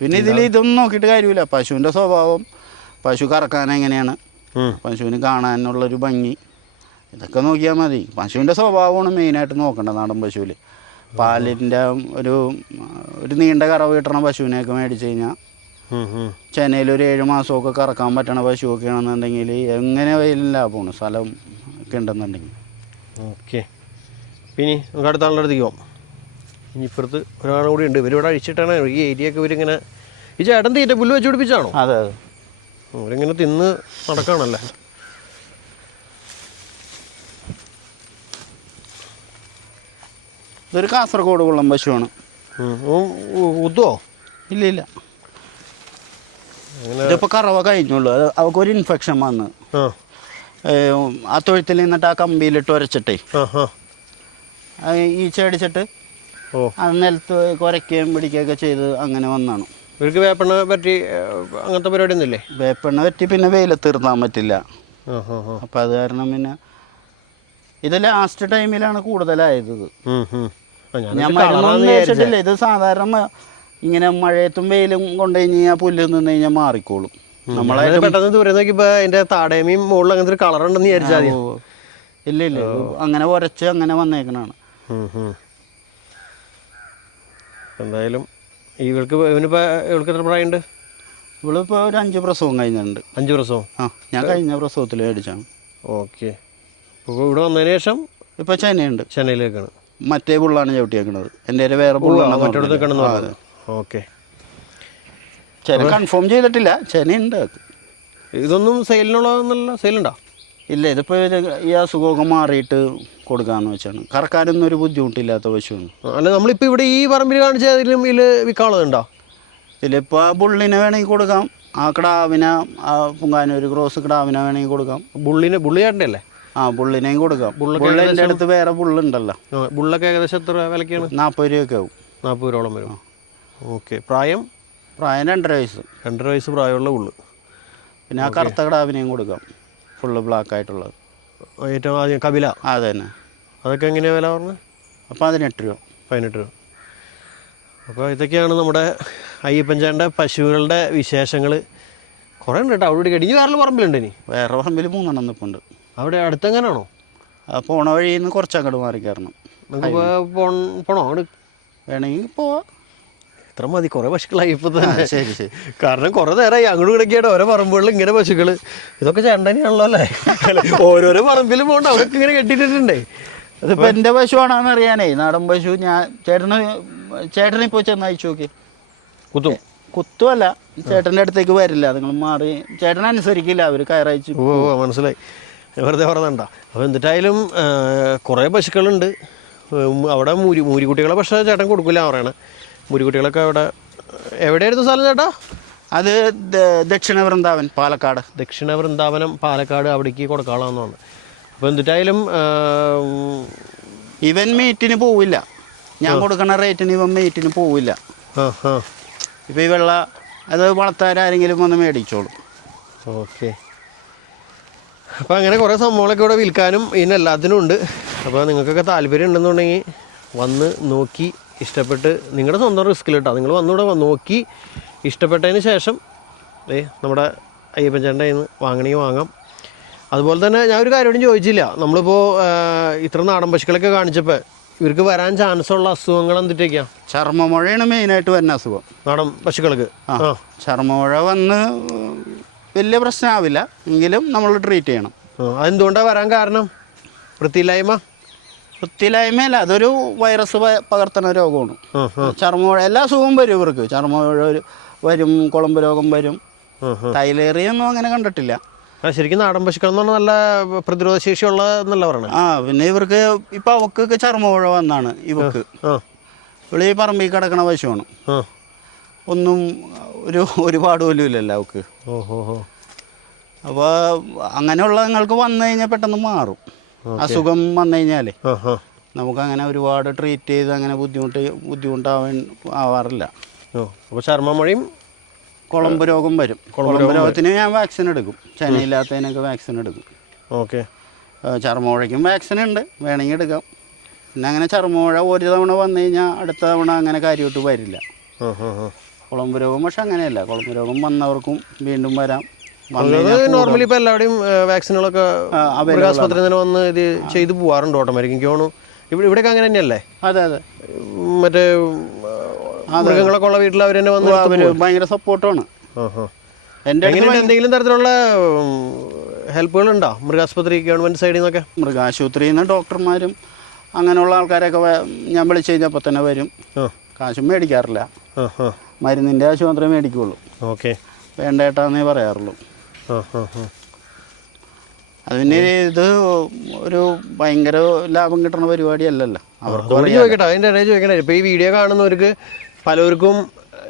പിന്നെ ഇതൊന്നും നോക്കിയിട്ട് കാര്യമില്ല. പശുവിൻ്റെ സ്വഭാവം, പശു കറക്കാൻ എങ്ങനെയാണ്, പശുവിന് കാണാനുള്ളൊരു ഭംഗി, ഇതൊക്കെ നോക്കിയാൽ മതി. പശുവിൻ്റെ സ്വഭാവമാണ് മെയിനായിട്ട് നോക്കേണ്ടത് നാടൻ പശുവിൽ. പാലിൻ്റെ ഒരു നീണ്ട കറവ് കിട്ടണ പശുവിനെയൊക്കെ മേടിച്ച് കഴിഞ്ഞാൽ ചെന്നൈയിൽ ഒരു 7 മാസമൊക്കെ കറക്കാൻ പറ്റണ പശുവൊക്കെ ആണെന്നുണ്ടെങ്കിൽ എങ്ങനെ വലിയ ലാഭമാണ്, സ്ഥലം ഒക്കെ ഉണ്ടെന്നുണ്ടെങ്കിൽ. ഓക്കെ. പിന്നെ നമുക്ക് അടുത്ത ആളുടെ അടുത്തേക്ക് പോകാം. ഇനി ഇപ്പുറത്ത് ഒരാളും കൂടി ഉണ്ട്. ഇവരിവിടെ അഴിച്ചിട്ടാണ് ഈ ഏരിയ ഒക്കെ ഇവരിങ്ങനെ. ഈ ചേട്ടൻ തീറ്റ പുല്ല് വെച്ച് പിടിപ്പിച്ചാണോ? അതെ അതെ, അവരിങ്ങനെ തിന്ന് നടക്കുകയാണല്ലേ. ഇതൊരു കാസർഗോഡ് കുള്ളം പശുവാണ്. ഉദ്ദോ? ഇല്ല, ഇതിപ്പോൾ കറവ കഴിഞ്ഞുള്ളൂ. അവൾക്കൊരു ഇൻഫെക്ഷൻ വന്ന് ആ തൊഴുത്തിൽ നിന്നിട്ട് ആ കമ്പിയിലിട്ട് ഉരച്ചിട്ടേ ഈച്ച അടിച്ചിട്ട് അത് നിലത്ത് കുരയ്ക്കുകയും പിടിക്കുകയൊക്കെ ചെയ്ത് അങ്ങനെ വന്നാണ്. ഇവർക്ക് വേപ്പെണ്ണ പറ്റി അങ്ങനത്തെ പരിപാടി ഒന്നുമില്ലേ? വേപ്പെണ്ണ പറ്റി പിന്നെ വെയിലത്ത് നിർത്താൻ പറ്റില്ല. അപ്പം അത് കാരണം പിന്നെ ഇത് ലാസ്റ്റ് ടൈമിലാണ് കൂടുതലായത്. ഞാൻ മരുന്നൊന്നും വെച്ചിട്ടില്ല. ഇത് സാധാരണ ഇങ്ങനെ മഴയത്തും വെയിലും കൊണ്ടു കഴിഞ്ഞാൽ പുല്ല് നിന്ന് കഴിഞ്ഞാൽ മാറിക്കോളും. നമ്മളായിട്ട് പെട്ടെന്ന് ദൂരം നോക്കിയപ്പോൾ അതിൻ്റെ താടേമയും മുകളിൽ അങ്ങനത്തെ ഒരു കളർ ഉണ്ടെന്ന് വിചാരിച്ചാൽ ഇല്ല, അങ്ങനെ ഉരച്ച് അങ്ങനെ വന്നേക്കണാണ്. എന്തായാലും ഇവൾക്ക് എത്ര പ്രായമുണ്ട്? ഇവളിപ്പോൾ ഒരു 5 പ്രസവം കഴിഞ്ഞിട്ടുണ്ട്. 5 പ്രസവം? ഞാൻ കഴിഞ്ഞ പ്രസവത്തിൽ മേടിച്ചാണ്. ഓക്കെ. ഇപ്പോൾ ഇവിടെ വന്നതിന് ശേഷം ഇപ്പോൾ ചെന്നൈയുണ്ട്. ചെന്നൈയിലേക്കാണ്. മറ്റേ പുള്ളാണ് ചവിട്ടിയേക്കണത്. എൻ്റെ വേറെ പുള്ളാണ് മറ്റോട് നിൽക്കണമെന്ന്. ഓക്കെ. ചെന കൺഫേം ചെയ്തിട്ടില്ല, ചെനയുണ്ട്. ഇതൊന്നും സെയിലിനുള്ളതെന്നല്ല? സെയിലുണ്ടോ? ഇല്ല, ഇതിപ്പോൾ ഈ അസുഖമൊക്കെ മാറിയിട്ട് കൊടുക്കാമെന്ന് വെച്ചാണ്. കറക്കാനൊന്നും ഒരു ബുദ്ധിമുട്ടില്ലാത്ത പശുവാണ്. അല്ല, നമ്മളിപ്പോൾ ഇവിടെ ഈ പറമ്പിൽ കാണിച്ചതിലും ഇതിൽ വിൽക്കാനുള്ളതുണ്ടോ? ഇതിലിപ്പോൾ ആ ബുള്ളിനെ വേണമെങ്കിൽ കൊടുക്കാം, ആ കിടാവിനെ, ആ പുങ്കാനൂർ ക്രോസ് കിടാവിനെ വേണമെങ്കിൽ കൊടുക്കാം. ബുള്ളി ചേട്ടൻ്റെ അല്ലേ? ബുള്ളിനെയും കൊടുക്കാം. ബുള്ളിൻ്റെ അടുത്ത് വേറെ ബുള്ളുണ്ടല്ലോ. ബുള്ളൊക്കെ ഏകദേശം എത്ര വിലക്കാണ്? 40 രൂപയൊക്കെ ആവും. 40 രൂപയോളം വരും. ഓക്കെ. പ്രായം 2.5 വയസ്സ്. 2.5 വയസ്സ് പ്രായമുള്ള ബുള്ള്. പിന്നെ ആ കറുത്ത കിടാവിനെയും കൊടുക്കാം, ഫുള്ള് ബ്ലാക്ക് ആയിട്ടുള്ളത്. ഏറ്റവും ആദ്യം കപില? അത് തന്നെ. അതൊക്കെ എങ്ങനെയാണ് വില പറഞ്ഞത്? 18 രൂപ. 18 രൂപ. അപ്പോൾ ഇതൊക്കെയാണ് നമ്മുടെ അയ്യപ്പൻ ചേട്ടൻ്റെ പശുക്കളുടെ വിശേഷങ്ങൾ. കുറേ ഉണ്ട് കേട്ടോ. അവിടെ ഇടിഞ്ഞ് വേറെ പറമ്പിലുണ്ട്. ഇനി വേറെ പറമ്പിൽ 3 നിൽപ്പുണ്ട്. അവിടെ അടുത്തെങ്ങനെയാണോ? പോണ വഴിയിൽ നിന്ന് കുറച്ചങ്ങോട്ട് മാറി കയറണം. നമുക്ക് പോണോ അങ്ങോട്ട്? വേണമെങ്കിൽ പോവാം. ഇത്ര മതി, കുറേ പശുക്കളായി ഇപ്പോൾ തന്നെ. ശരി. കാരണം കുറേ നേരമായി അങ്ങോട്ട് കിടക്കിയായിട്ട് ഓരോ പറമ്പുകളിൽ ഇങ്ങനെ പശുക്കൾ. ഇതൊക്കെ ചേട്ടനെയാണല്ലോ അല്ലേ? ഓരോരോ പറമ്പിൽ പോകണ്ട, അവിടെയൊക്കെ ഇങ്ങനെ കെട്ടിയിട്ടുണ്ടേ. അതിപ്പോൾ എൻ്റെ പശുവാണെന്ന് അറിയാനേ, നാടൻ പശു. ഞാൻ ചേട്ടനിപ്പോൾ ചെന്ന് അയച്ചു നോക്കി. കുത്തുമല്ല, ചേട്ടൻ്റെ അടുത്തേക്ക് വരില്ല. നിങ്ങൾ മാറി, ചേട്ടനനുസരിക്കില്ല, അവർ കയറയച്ചു. മനസ്സിലായി, വെറുതെ പറഞ്ഞണ്ട. അപ്പോൾ എന്നിട്ടായാലും കുറേ പശുക്കളുണ്ട് അവിടെ. മൂരിക്കുട്ടികളെ പക്ഷേ ചേട്ടൻ കൊടുക്കില്ല പറയണേ. മൂരിക്കുട്ടികളൊക്കെ അവിടെ. എവിടെയായിരുന്നു സ്ഥലം ചേട്ടാ? അത് ദക്ഷിണ വൃന്ദാവൻ, പാലക്കാട്. ദക്ഷിണ വൃന്ദാവനം, പാലക്കാട്. അവിടേക്ക് കൊടുക്കാനുള്ളതാണ്. അപ്പോൾ എന്നിട്ടായാലും ഇവൻ മീറ്റിന് പോവില്ല. ഞാൻ കൊടുക്കണ റേറ്റിന് ഇവൻ മീറ്റിന് പോവില്ല. ഇപ്പോൾ ഈ അത് വളർത്താരെങ്കിലും വന്ന് മേടിച്ചോളും. ഓക്കെ. അപ്പോൾ അങ്ങനെ കുറേ സംഭവങ്ങളൊക്കെ ഇവിടെ വിൽക്കാനും ഇതിനെല്ലാത്തിനും ഉണ്ട്. അപ്പോൾ നിങ്ങൾക്കൊക്കെ താല്പര്യം ഉണ്ടെന്നുണ്ടെങ്കിൽ വന്ന് നോക്കി ഇഷ്ടപ്പെട്ട്, നിങ്ങളുടെ സ്വന്തം റിസ്കിൽ കേട്ടോ, നിങ്ങൾ വന്നിവിടെ നോക്കി ഇഷ്ടപ്പെട്ടതിന് ശേഷം നമ്മുടെ അയ്യപ്പൻ ചേട്ടൻ്റെ കയ്യിൽ നിന്ന് വാങ്ങണമെങ്കിൽ വാങ്ങാം. അതുപോലെ തന്നെ ഞാൻ ഒരു കാര്യം ചോദിച്ചില്ല. നമ്മളിപ്പോൾ ഇത്ര നാടൻ പശുക്കളൊക്കെ കാണിച്ചപ്പോൾ ഇവർക്ക് വരാൻ ചാൻസ് ഉള്ള അസുഖങ്ങൾ എന്തിട്ടൊക്കെയാണ്? ചർമ്മമുഴയാണ് മെയിനായിട്ട് വരുന്ന അസുഖം നാടൻ പശുക്കൾക്ക്. ചർമ്മമുഴ വന്ന് വലിയ പ്രശ്നമാവില്ല, എങ്കിലും നമ്മൾ ട്രീറ്റ് ചെയ്യണം. അതെന്തുകൊണ്ടാണ് വരാൻ കാരണം? വൃത്തിയില്ലായ്മയല്ല, അതൊരു വൈറസ് പകർത്തുന്ന രോഗമാണ്. ചർമ്മമുഴ എല്ലാ അസുഖവും വരും ഇവർക്ക്. ചർമ്മമുഴ വരും, കുളമ്പ് രോഗം വരും. തൈലേറിയൊന്നും അങ്ങനെ കണ്ടിട്ടില്ല. ശരിക്കും നാടൻ പശുക്കൾ എന്ന് പറഞ്ഞാൽ നല്ല പ്രതിരോധ ശേഷിയുള്ള എന്നല്ല പറയണേ. പിന്നെ ഇവർക്ക് ഇപ്പം അവക്കൊക്കെ ചർമ്മമുഴ വന്നാണ് ഇവക്ക്. ഇവിടെ ഈ പറമ്പിൽ കിടക്കണ പശുവാണ്. ഒന്നും ഒരുപാട് പോലും ഇല്ലല്ലോ അവക്ക്. അപ്പോൾ അങ്ങനെയുള്ള നിങ്ങൾക്ക് വന്നു കഴിഞ്ഞാൽ പെട്ടെന്ന് മാറും. അസുഖം വന്നു കഴിഞ്ഞാലേ നമുക്കങ്ങനെ ഒരുപാട് ട്രീറ്റ് ചെയ്ത് അങ്ങനെ ബുദ്ധിമുട്ടാവാറില്ല. ഓ അപ്പോൾ ചർമ്മമൊഴിയും കുളമ്പ് രോഗം വരും. കുളമ്പ് രോഗത്തിന് ഞാൻ വാക്സിൻ എടുക്കും. ചനയില്ലാത്തതിനൊക്കെ വാക്സിൻ എടുക്കും. ഓക്കെ. ചർമ്മമുഴയ്ക്കും വാക്സിൻ ഉണ്ട്, വേണമെങ്കിൽ എടുക്കാം. പിന്നെ അങ്ങനെ ചർമ്മമുഴ ഒരു തവണ വന്നു കഴിഞ്ഞാൽ അടുത്ത തവണ അങ്ങനെ കാര്യമായിട്ട് വരില്ല. കുളമ്പ് രോഗം പക്ഷെ അങ്ങനെയല്ല. കുളമ്പ് രോഗം വന്നവർക്കും വീണ്ടും വരാം. നോർമലി ഇപ്പോൾ എല്ലാവരുടെയും വാക്സിനുകളൊക്കെ ആശുപത്രിയിൽ നിന്ന് വന്ന് ഇത് ചെയ്ത് പോകാറുണ്ട് ഓട്ടോമാറ്റിക്. എനിക്ക് തോന്നുന്നു ഇവിടെയൊക്കെ അങ്ങനെ തന്നെയല്ലേ? അതെ അതെ. മറ്റേ മൃഗങ്ങളൊക്കെ ഉള്ള വീട്ടിൽ അവർ തന്നെ വന്ന് ഭയങ്കര സപ്പോർട്ടാണ്. എന്തെങ്കിലും തരത്തിലുള്ള ഹെൽപ്പുകളുണ്ടോ മൃഗാശുപത്രി ഗവൺമെൻറ് സൈഡിൽ നിന്നൊക്കെ? മൃഗാശുപത്രിയിൽ നിന്ന് ഡോക്ടർമാരും അങ്ങനെയുള്ള ആൾക്കാരൊക്കെ ഞാൻ വിളിച്ചു കഴിഞ്ഞാൽ അപ്പോൾ തന്നെ വരും. കാശും മേടിക്കാറില്ല. മരുന്നിൻ്റെ ആശു മാത്രമേ മേടിക്കുള്ളൂ. ഓക്കെ. വേണ്ടേട്ടാന്നേ പറയാറുള്ളൂ. അതിന് ഇത് ഒരു ഭയങ്കര ലാഭം കിട്ടുന്ന പരിപാടിയല്ലല്ലോ. ചോദിക്കട്ടെ, അതിൻ്റെ ഇടയിൽ ചോദിക്കട്ടെ, ഇപ്പോൾ ഈ വീഡിയോ കാണുന്നവർക്ക് പലർക്കും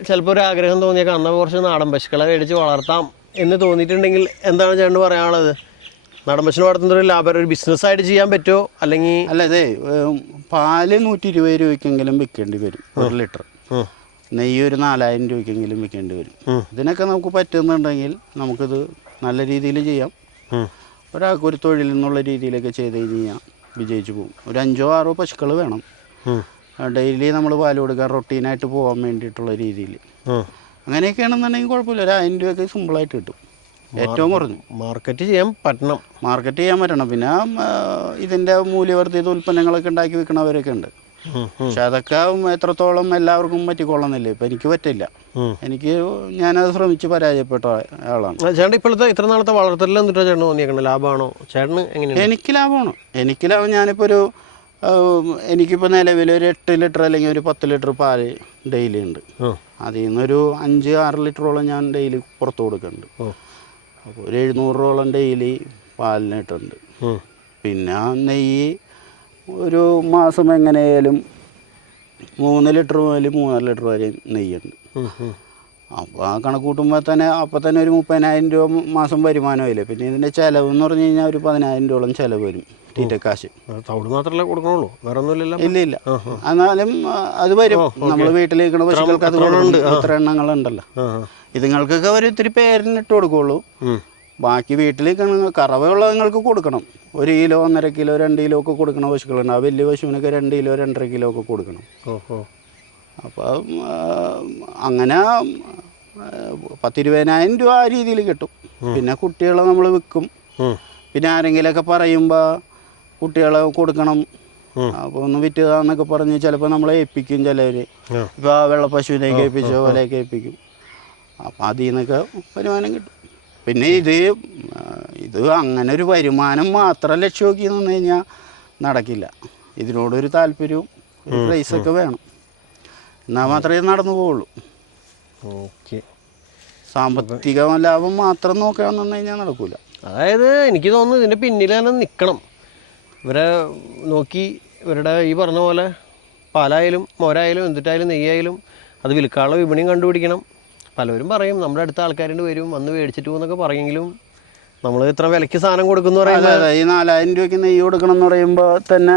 ചിലപ്പോൾ ഒരു ആഗ്രഹം തോന്നിയേക്കാം, എന്നാൽ കുറച്ച് നാടൻ പശുക്കളെ മേടിച്ച് വളർത്താം എന്ന് തോന്നിയിട്ടുണ്ടെങ്കിൽ എന്താണ് ചേട്ടന് പറയാനുള്ളത്? നാടൻ പശുവിനെ വളർത്തുന്ന ഒരു ലാഭം ഒരു ബിസിനസ്സായിട്ട് ചെയ്യാൻ പറ്റുമോ? അല്ലെങ്കിൽ അല്ല, ഇതേ പാല് 120 രൂപയ്ക്കെങ്കിലും വിൽക്കേണ്ടി വരും 1 ലിറ്റർ. നെയ്യ് ഒരു 4000 രൂപയ്ക്കെങ്കിലും വിൽക്കേണ്ടി വരും. ഇതിനൊക്കെ നമുക്ക് പറ്റുന്നുണ്ടെങ്കിൽ നമുക്കിത് നല്ല രീതിയിൽ ചെയ്യാം. ഒരാൾക്ക് ഒരു തൊഴിൽ എന്നുള്ള രീതിയിലൊക്കെ ചെയ്ത് കഴിഞ്ഞാൽ വിജയിച്ചു പോകും. ഒരു 5-6 പശുക്കൾ വേണം ഡെയിലി നമ്മൾ പാൽ കൊടുക്കാൻ, റൊട്ടീനായിട്ട് പോകാൻ വേണ്ടിയിട്ടുള്ള രീതിയിൽ. അങ്ങനെയൊക്കെയാണെന്നുണ്ടെങ്കിൽ കുഴപ്പമില്ല. ഒരു 1000 രൂപയൊക്കെ സിമ്പിളായിട്ട് കിട്ടും. ഏറ്റവും കുറഞ്ഞു മാർക്കറ്റ് ചെയ്യാൻ പറ്റണം. പിന്നെ ഇതിൻ്റെ മൂല്യവർദ്ധിത ഉൽപ്പന്നങ്ങളൊക്കെ ഉണ്ടാക്കി വിൽക്കണവരൊക്കെ ഉണ്ട്. പക്ഷെ അതൊക്കെ എത്രത്തോളം എല്ലാവർക്കും പറ്റിക്കൊള്ളുന്നില്ല. ഇപ്പം എനിക്ക് പറ്റില്ല. ഞാനത് ശ്രമിച്ച് പരാജയപ്പെട്ട ആളാണ്. ചേട്ടൻ ഇപ്പോഴത്തെ ഇത്ര നാളത്തെ വളർത്തലിൽ എന്നിട്ടോ ചേട്ടന് തോന്നിയേക്കണം ലാഭമാണോ? ചേട്ടന് എങ്ങനെയാണ്? എനിക്ക് ലാഭം. ഞാനിപ്പോൾ എനിക്കിപ്പോൾ നിലവിൽ ഒരു 8 ലിറ്റർ അല്ലെങ്കിൽ ഒരു 10 ലിറ്റർ പാല് ഡെയിലി ഉണ്ട്. അതിൽ നിന്നൊരു 5-6 ലിറ്ററോളം ഞാൻ ഡെയിലി പുറത്ത് കൊടുക്കുന്നുണ്ട്. അപ്പോൾ ഒരു 700 ഡെയിലി പാലിന് ഇട്ടുണ്ട്. പിന്നെ നെയ്യ് ഒരു മാസം എങ്ങനെയായാലും 3 ലിറ്റർ മുതൽ 3.5 ലിറ്റർ വരെ നെയ്യുണ്ട്. അപ്പോൾ ആ കണക്ക് കൂട്ടുമ്പോൾ തന്നെ അപ്പോൾ തന്നെ ഒരു 30,000 രൂപ മാസം വരുമാനമായില്ലേ. പിന്നെ ഇതിൻ്റെ ചിലവ് എന്ന് പറഞ്ഞു കഴിഞ്ഞാൽ ഒരു 10,000 രൂപയോളം ചിലവ് വരും. തീറ്റക്കാശ് തവിട് മാത്രമല്ലേ കൊടുക്കണുള്ളൂ, വേറെ ഒന്നുമില്ലല്ലോ? ഇല്ല. എന്നാലും അത് വരും. നമ്മൾ വീട്ടിലേക്കണ പശുക്കൾക്ക് അത് ഇത്ര എണ്ണങ്ങളുണ്ടല്ലോ. ഇതുങ്ങൾക്കൊക്കെ ഒരു ഇത്തിരി പേരിനിട്ട് കൊടുക്കുള്ളൂ. ബാക്കി വീട്ടിലേക്കാണ് കറവയുള്ള നിങ്ങൾക്ക് കൊടുക്കണം. 1 കിലോ 1.5 കിലോ 2 കിലോ ഒക്കെ കൊടുക്കണ പശുക്കളുണ്ട്. ആ വലിയ പശുവിനൊക്കെ 2 കിലോ 2.5 കിലോ ഒക്കെ കൊടുക്കണം. അപ്പം അങ്ങനെ 10-20,000 രൂപ ആ രീതിയിൽ കിട്ടും. പിന്നെ കുട്ടികളെ നമ്മൾ വിൽക്കും. പിന്നെ ആരെങ്കിലുമൊക്കെ പറയുമ്പോൾ കുട്ടികളെ കൊടുക്കണം, അപ്പോൾ ഒന്ന് വിറ്റുകയെന്നൊക്കെ പറഞ്ഞ് ചിലപ്പോൾ നമ്മളെ ഏൽപ്പിക്കും ചിലവർ. ഇപ്പോൾ ആ വെള്ള പശുവിനെയൊക്കെ ഏൽപ്പിച്ചോ പോലെയൊക്കെ ഏൽപ്പിക്കും. അപ്പം അതിൽ നിന്നൊക്കെ വരുമാനം കിട്ടും. പിന്നെ ഇത് അങ്ങനെ ഒരു വരുമാനം മാത്രം ലക്ഷ്യമാക്കി നിന്ന് കഴിഞ്ഞാൽ നടക്കില്ല. ഇതിനോടൊരു താല്പര്യവും ഒരു പ്രൈസൊക്കെ വേണം. എന്നാൽ മാത്രമേ നടന്നു പോവുള്ളൂ. സാമ്പത്തിക ലാഭം മാത്രം നോക്കാമെന്ന് പറഞ്ഞു കഴിഞ്ഞാൽ നടക്കില്ല. അതായത് എനിക്ക് തോന്നുന്നു ഇതിൻ്റെ പിന്നിൽ തന്നെ നിൽക്കണം. ഇവരെ നോക്കി ഇവരുടെ ഈ പറഞ്ഞ പോലെ പാലായാലും മോരായാലും എന്തിട്ടായാലും നെയ്യായാലും അത് വിൽക്കാനുള്ള വിപണിയും കണ്ടുപിടിക്കണം. പലരും പറയും നമ്മുടെ അടുത്ത ആൾക്കാരുടെ വരും വന്ന് മേടിച്ചിട്ട് പോകുന്നൊക്കെ പറയുമെങ്കിലും നമ്മൾ ഇത്ര വിലയ്ക്ക് സാധനം കൊടുക്കുന്നു പറയുന്നത് ഈ 4,000 രൂപയ്ക്ക് നെയ്യ് കൊടുക്കണം എന്ന് പറയുമ്പോൾ തന്നെ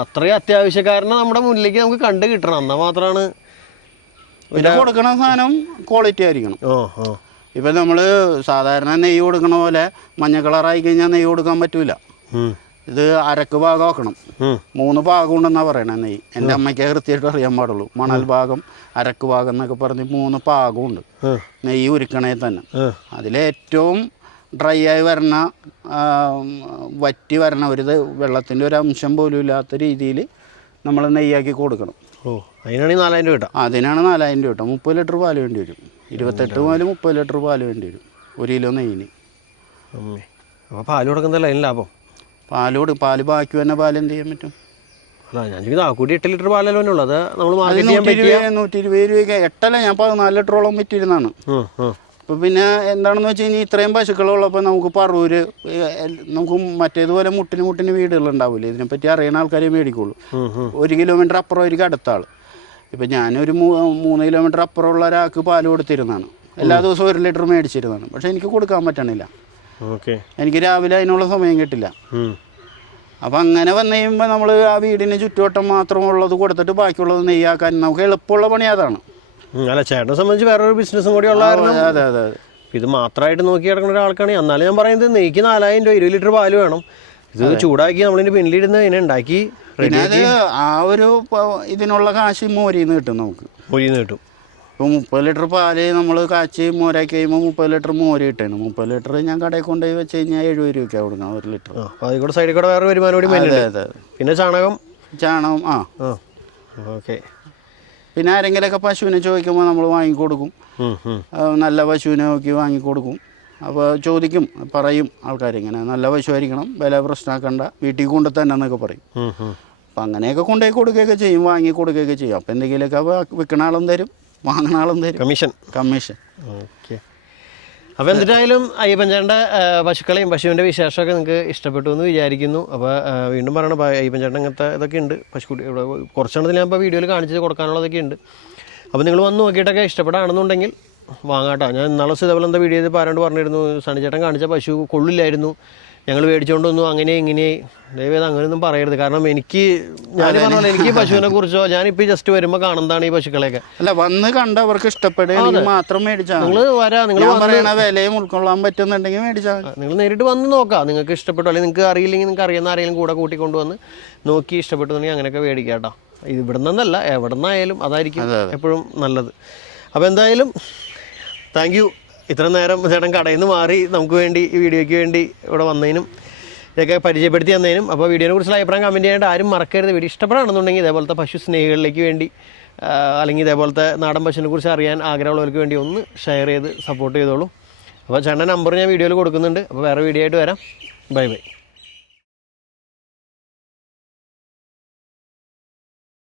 അത്രയും അത്യാവശ്യക്കാരനെ നമ്മുടെ മുന്നിലേക്ക് നമുക്ക് കണ്ടു കിട്ടണം. എന്നാൽ മാത്രമാണ് പിന്നെ കൊടുക്കണ സാധനം ക്വാളിറ്റി ആയിരിക്കണം. ഇപ്പം നമ്മൾ സാധാരണ നെയ്യ് കൊടുക്കണ പോലെ മഞ്ഞ കളറായി കഴിഞ്ഞാൽ നെയ്യ് കൊടുക്കാൻ പറ്റൂല. ഇത് അരക്ക് ഭാഗം ആക്കണം. 3 ഭാഗം ഉണ്ടെന്നാണ് പറയണത് നെയ്യ്. എൻ്റെ അമ്മയ്ക്ക് കൃത്യമായിട്ട് അറിയാൻ പാടുള്ളൂ. മണൽ ഭാഗം, അരക്ക് ഭാഗം എന്നൊക്കെ പറഞ്ഞ് 3 ഭാഗമുണ്ട് നെയ്യ് ഉരുക്കണേ തന്നെ. അതിലേറ്റവും ഡ്രൈ ആയി വരണ, വറ്റി വരണ, വെള്ളത്തിൻ്റെ ഒരു അംശം പോലും ഇല്ലാത്ത രീതിയിൽ നമ്മൾ നെയ്യാക്കി കൊടുക്കണം. അതിനാണ് 4,000 രൂപ കിട്ടുക. അതിനാണ് 4,000 രൂപ കിട്ടുക. 30 ലിറ്റർ പാല് വേണ്ടി വരും. 28 മുതൽ 30 ലിറ്റർ പാല് വേണ്ടി വരും 1 കിലോ നെയ്യിന്. അപ്പോൾ പാല് കൊടുക്കുന്നതല്ല അതിന് ലാഭം. പാല് ബാക്കി വന്ന പാല് എന്ത് ചെയ്യാൻ പറ്റും? അല്ല ഞാൻ ചോദിക്കുന്നത് കൂടി 8 ലിറ്റർ പാലല്ലോ ഉള്ളത്. നമ്മൾ 120 രൂപയ്ക്ക് 8 ഞാൻ 14 ലിറ്ററോളം വിറ്റിരുന്നാണ്. അപ്പോൾ പിന്നെ എന്താണെന്ന് വെച്ച് കഴിഞ്ഞാൽ ഇത്രയും പശുക്കളുള്ളപ്പോൾ നമുക്ക് പറൂര് നമുക്ക് മറ്റേതുപോലെ മുട്ടിന് വീടുകളുണ്ടാവില്ല. ഇതിനെപ്പറ്റി അറിയുന്ന ആൾക്കാരെ മേടിക്കുള്ളൂ. 1 കിലോമീറ്റർ അപ്പുറം ഒരു അടുത്ത ആൾ. ഇപ്പം ഞാനൊരു 3 കിലോമീറ്റർ അപ്പുറമുള്ള ഒരാൾക്ക് പാല് കൊടുത്തിരുന്നതാണ്. എല്ലാ ദിവസവും 1 ലിറ്റർ മേടിച്ചിരുന്നതാണ്. പക്ഷേ എനിക്ക് കൊടുക്കാൻ പറ്റണില്ല. എനിക്ക് രാവിലെ അതിനുള്ള സമയം കിട്ടില്ല. അപ്പം അങ്ങനെ വന്നു കഴിയുമ്പോൾ നമ്മൾ ആ വീടിന് ചുറ്റുവട്ടം മാത്രമുള്ളത് കൊടുത്തിട്ട് ബാക്കിയുള്ളത് നെയ്യാക്കാൻ നമുക്ക് എളുപ്പമുള്ള പണി അതാണ്. അല്ല ചേട്ടനെ സംബന്ധിച്ച് വേറൊരു ബിസിനസ്സും കൂടി ഉള്ള കാരണം അതെ അതെ അതെ ഇത് മാത്രമായിട്ട് നോക്കി കിടക്കുന്ന ഒരാൾക്കാണ്. എന്നാലും ഞാൻ പറയുന്നത് നെയ്ക്ക് 4000 രൂപ 20 ലിറ്റർ പാല് വേണം. ഇത് ചൂടാക്കി നമ്മളിതിൻ്റെ പിന്നിലിരുന്ന് ഇതിനെ ഉണ്ടാക്കി പിന്നെ അത് ആ ഒരു ഇതിനുള്ള കാശ് മോരിന്ന് കിട്ടും നമുക്ക്. മൊഴിന്ന് കിട്ടും. ഇപ്പോൾ 30 ലിറ്റർ പാല് നമ്മൾ കാച്ചി മോരാക്കി കഴിയുമ്പോൾ 30 ലിറ്റർ മോര് കിട്ടണം. 30 ലിറ്റർ ഞാൻ കടയിൽ കൊണ്ടുപോയി വെച്ച് കഴിഞ്ഞാൽ 70 രൂപയ്ക്കാണ് കൊടുക്കണം 1 ലിറ്റർ. അപ്പോൾ അതിൽ കൂടെ സൈഡിൽ കൂടെ വേറെ വരുമാനം കൂടി അതെ അതെ. പിന്നെ ചാണകം ആ ഓക്കെ. പിന്നെ ആരെങ്കിലുമൊക്കെ പശുവിനെ ചോദിക്കുമ്പോൾ നമ്മൾ വാങ്ങിക്കൊടുക്കും. നല്ല പശുവിനെ നോക്കി വാങ്ങിക്കൊടുക്കും. അപ്പോൾ ചോദിക്കും, പറയും ആൾക്കാരിങ്ങനെ നല്ല പശുവായിരിക്കണം, വില പ്രശ്നമാക്കണ്ട, വീട്ടിൽ കൊണ്ട് തന്നെ എന്നൊക്കെ പറയും. അപ്പം അങ്ങനെയൊക്കെ കൊണ്ടുപോയി കൊടുക്കുകയൊക്കെ ചെയ്യും, വാങ്ങി കൊടുക്കുകയൊക്കെ ചെയ്യും. അപ്പം എന്തെങ്കിലുമൊക്കെ വിൽക്കണ ആളും തരും, വാങ്ങണ ആളും തരും. കമ്മീഷൻ. ഓക്കെ. അപ്പോൾ എന്നിട്ടായാലും അയ്യപ്പൻ ചേട്ടൻ്റെ പശുക്കളെയും പശുവിൻ്റെ വിശേഷമൊക്കെ നിങ്ങൾക്ക് ഇഷ്ടപ്പെട്ടു എന്ന് വിചാരിക്കുന്നു. അപ്പോൾ വീണ്ടും പറയണം, അയ്യപ്പൻ ചേട്ടൻ ഇങ്ങനത്തെ ഇതൊക്കെ ഉണ്ട് പശുക്കുട്ടി. ഇവിടെ കുറച്ചെണ്ണത്തിൽ ഞാൻ ഇപ്പോൾ വീഡിയോയിൽ കാണിച്ച് കൊടുക്കാനുള്ളതൊക്കെ ഉണ്ട്. അപ്പോൾ നിങ്ങൾ വന്ന് നോക്കിയിട്ടൊക്കെ ഇഷ്ടപ്പെടാണെന്നുണ്ടെങ്കിൽ വാങ്ങാട്ടോ. ഞാൻ ഇന്നാളെ ഇതേപോലെ എന്താ വീഡിയോ ചെയ്ത് ആരോട് പറഞ്ഞിരുന്നു, സണിച്ചേട്ടൻ കാണിച്ച പശു കൊള്ളില്ലായിരുന്നു, ഞങ്ങൾ മേടിച്ചുകൊണ്ട് വന്നു, അങ്ങനെ ഇങ്ങനെ. ദയവേത് അങ്ങനെയൊന്നും പറയരുത്. കാരണം എനിക്ക് ഞാൻ പറഞ്ഞല്ലോ, എനിക്ക് പശുവിനെ കുറിച്ചോ ഞാനിപ്പോൾ ജസ്റ്റ് വരുമ്പോൾ കാണുന്നതാണ് ഈ പശുക്കളെയൊക്കെ. അല്ല, വന്ന് കണ്ട് ഇഷ്ടപ്പെടുക മാത്രം മേടിച്ചാൽ നിങ്ങൾ വരാം. നിങ്ങൾ പറയുന്ന വിലയും ഉൾക്കൊള്ളാൻ പറ്റുന്നുണ്ടെങ്കിൽ മേടിച്ചാൽ നിങ്ങൾ നേരിട്ട് വന്ന് നോക്കാം. നിങ്ങൾക്ക് ഇഷ്ടപ്പെട്ടു, അല്ലെങ്കിൽ നിങ്ങൾക്ക് അറിയില്ലെങ്കിൽ നിങ്ങൾക്ക് അറിയുന്ന ആരെങ്കിലും കൂടെ കൂട്ടിക്കൊണ്ടുവന്ന് നോക്കി ഇഷ്ടപ്പെട്ടുണ്ടെങ്കിൽ അങ്ങനെയൊക്കെ മേടിക്കാം കേട്ടോ. ഇത് ഇവിടെ നിന്നല്ല, എവിടെ നിന്നായാലും അതായിരിക്കും എപ്പോഴും നല്ലത്. അപ്പോൾ എന്തായാലും താങ്ക് യു. ഇത്ര നേരം ചേട്ടൻ കടയിൽ നിന്ന് മാറി നമുക്ക് വേണ്ടി ഈ വീഡിയോയ്ക്ക് വേണ്ടി ഇവിടെ വന്നതിനും ഇതൊക്കെ പരിചയപ്പെടുത്തി തന്നതിനും. അപ്പോൾ വീഡിയോനെ കുറിച്ചുള്ള അഭിപ്രായം കമൻറ്റ് ചെയ്യാനായിട്ട് ആരും മറക്കരുത്. വീഡിയോ ഇഷ്ടപ്പെടാണെന്നുണ്ടെങ്കിൽ ഇതേപോലത്തെ പശു സ്നേഹികളിലേക്ക് വേണ്ടി അല്ലെങ്കിൽ ഇതേപോലത്തെ നാടൻ പശുവിനെ കുറിച്ച് അറിയാൻ ആഗ്രഹമുള്ളവർക്ക് വേണ്ടി ഒന്ന് ഷെയർ ചെയ്ത് സപ്പോർട്ട് ചെയ്തോളൂ. അപ്പോൾ ചേട്ടൻ്റെ നമ്പർ ഞാൻ വീഡിയോയിൽ കൊടുക്കുന്നുണ്ട്. അപ്പോൾ വേറെ വീഡിയോ ആയിട്ട് വരാം. Bye bye.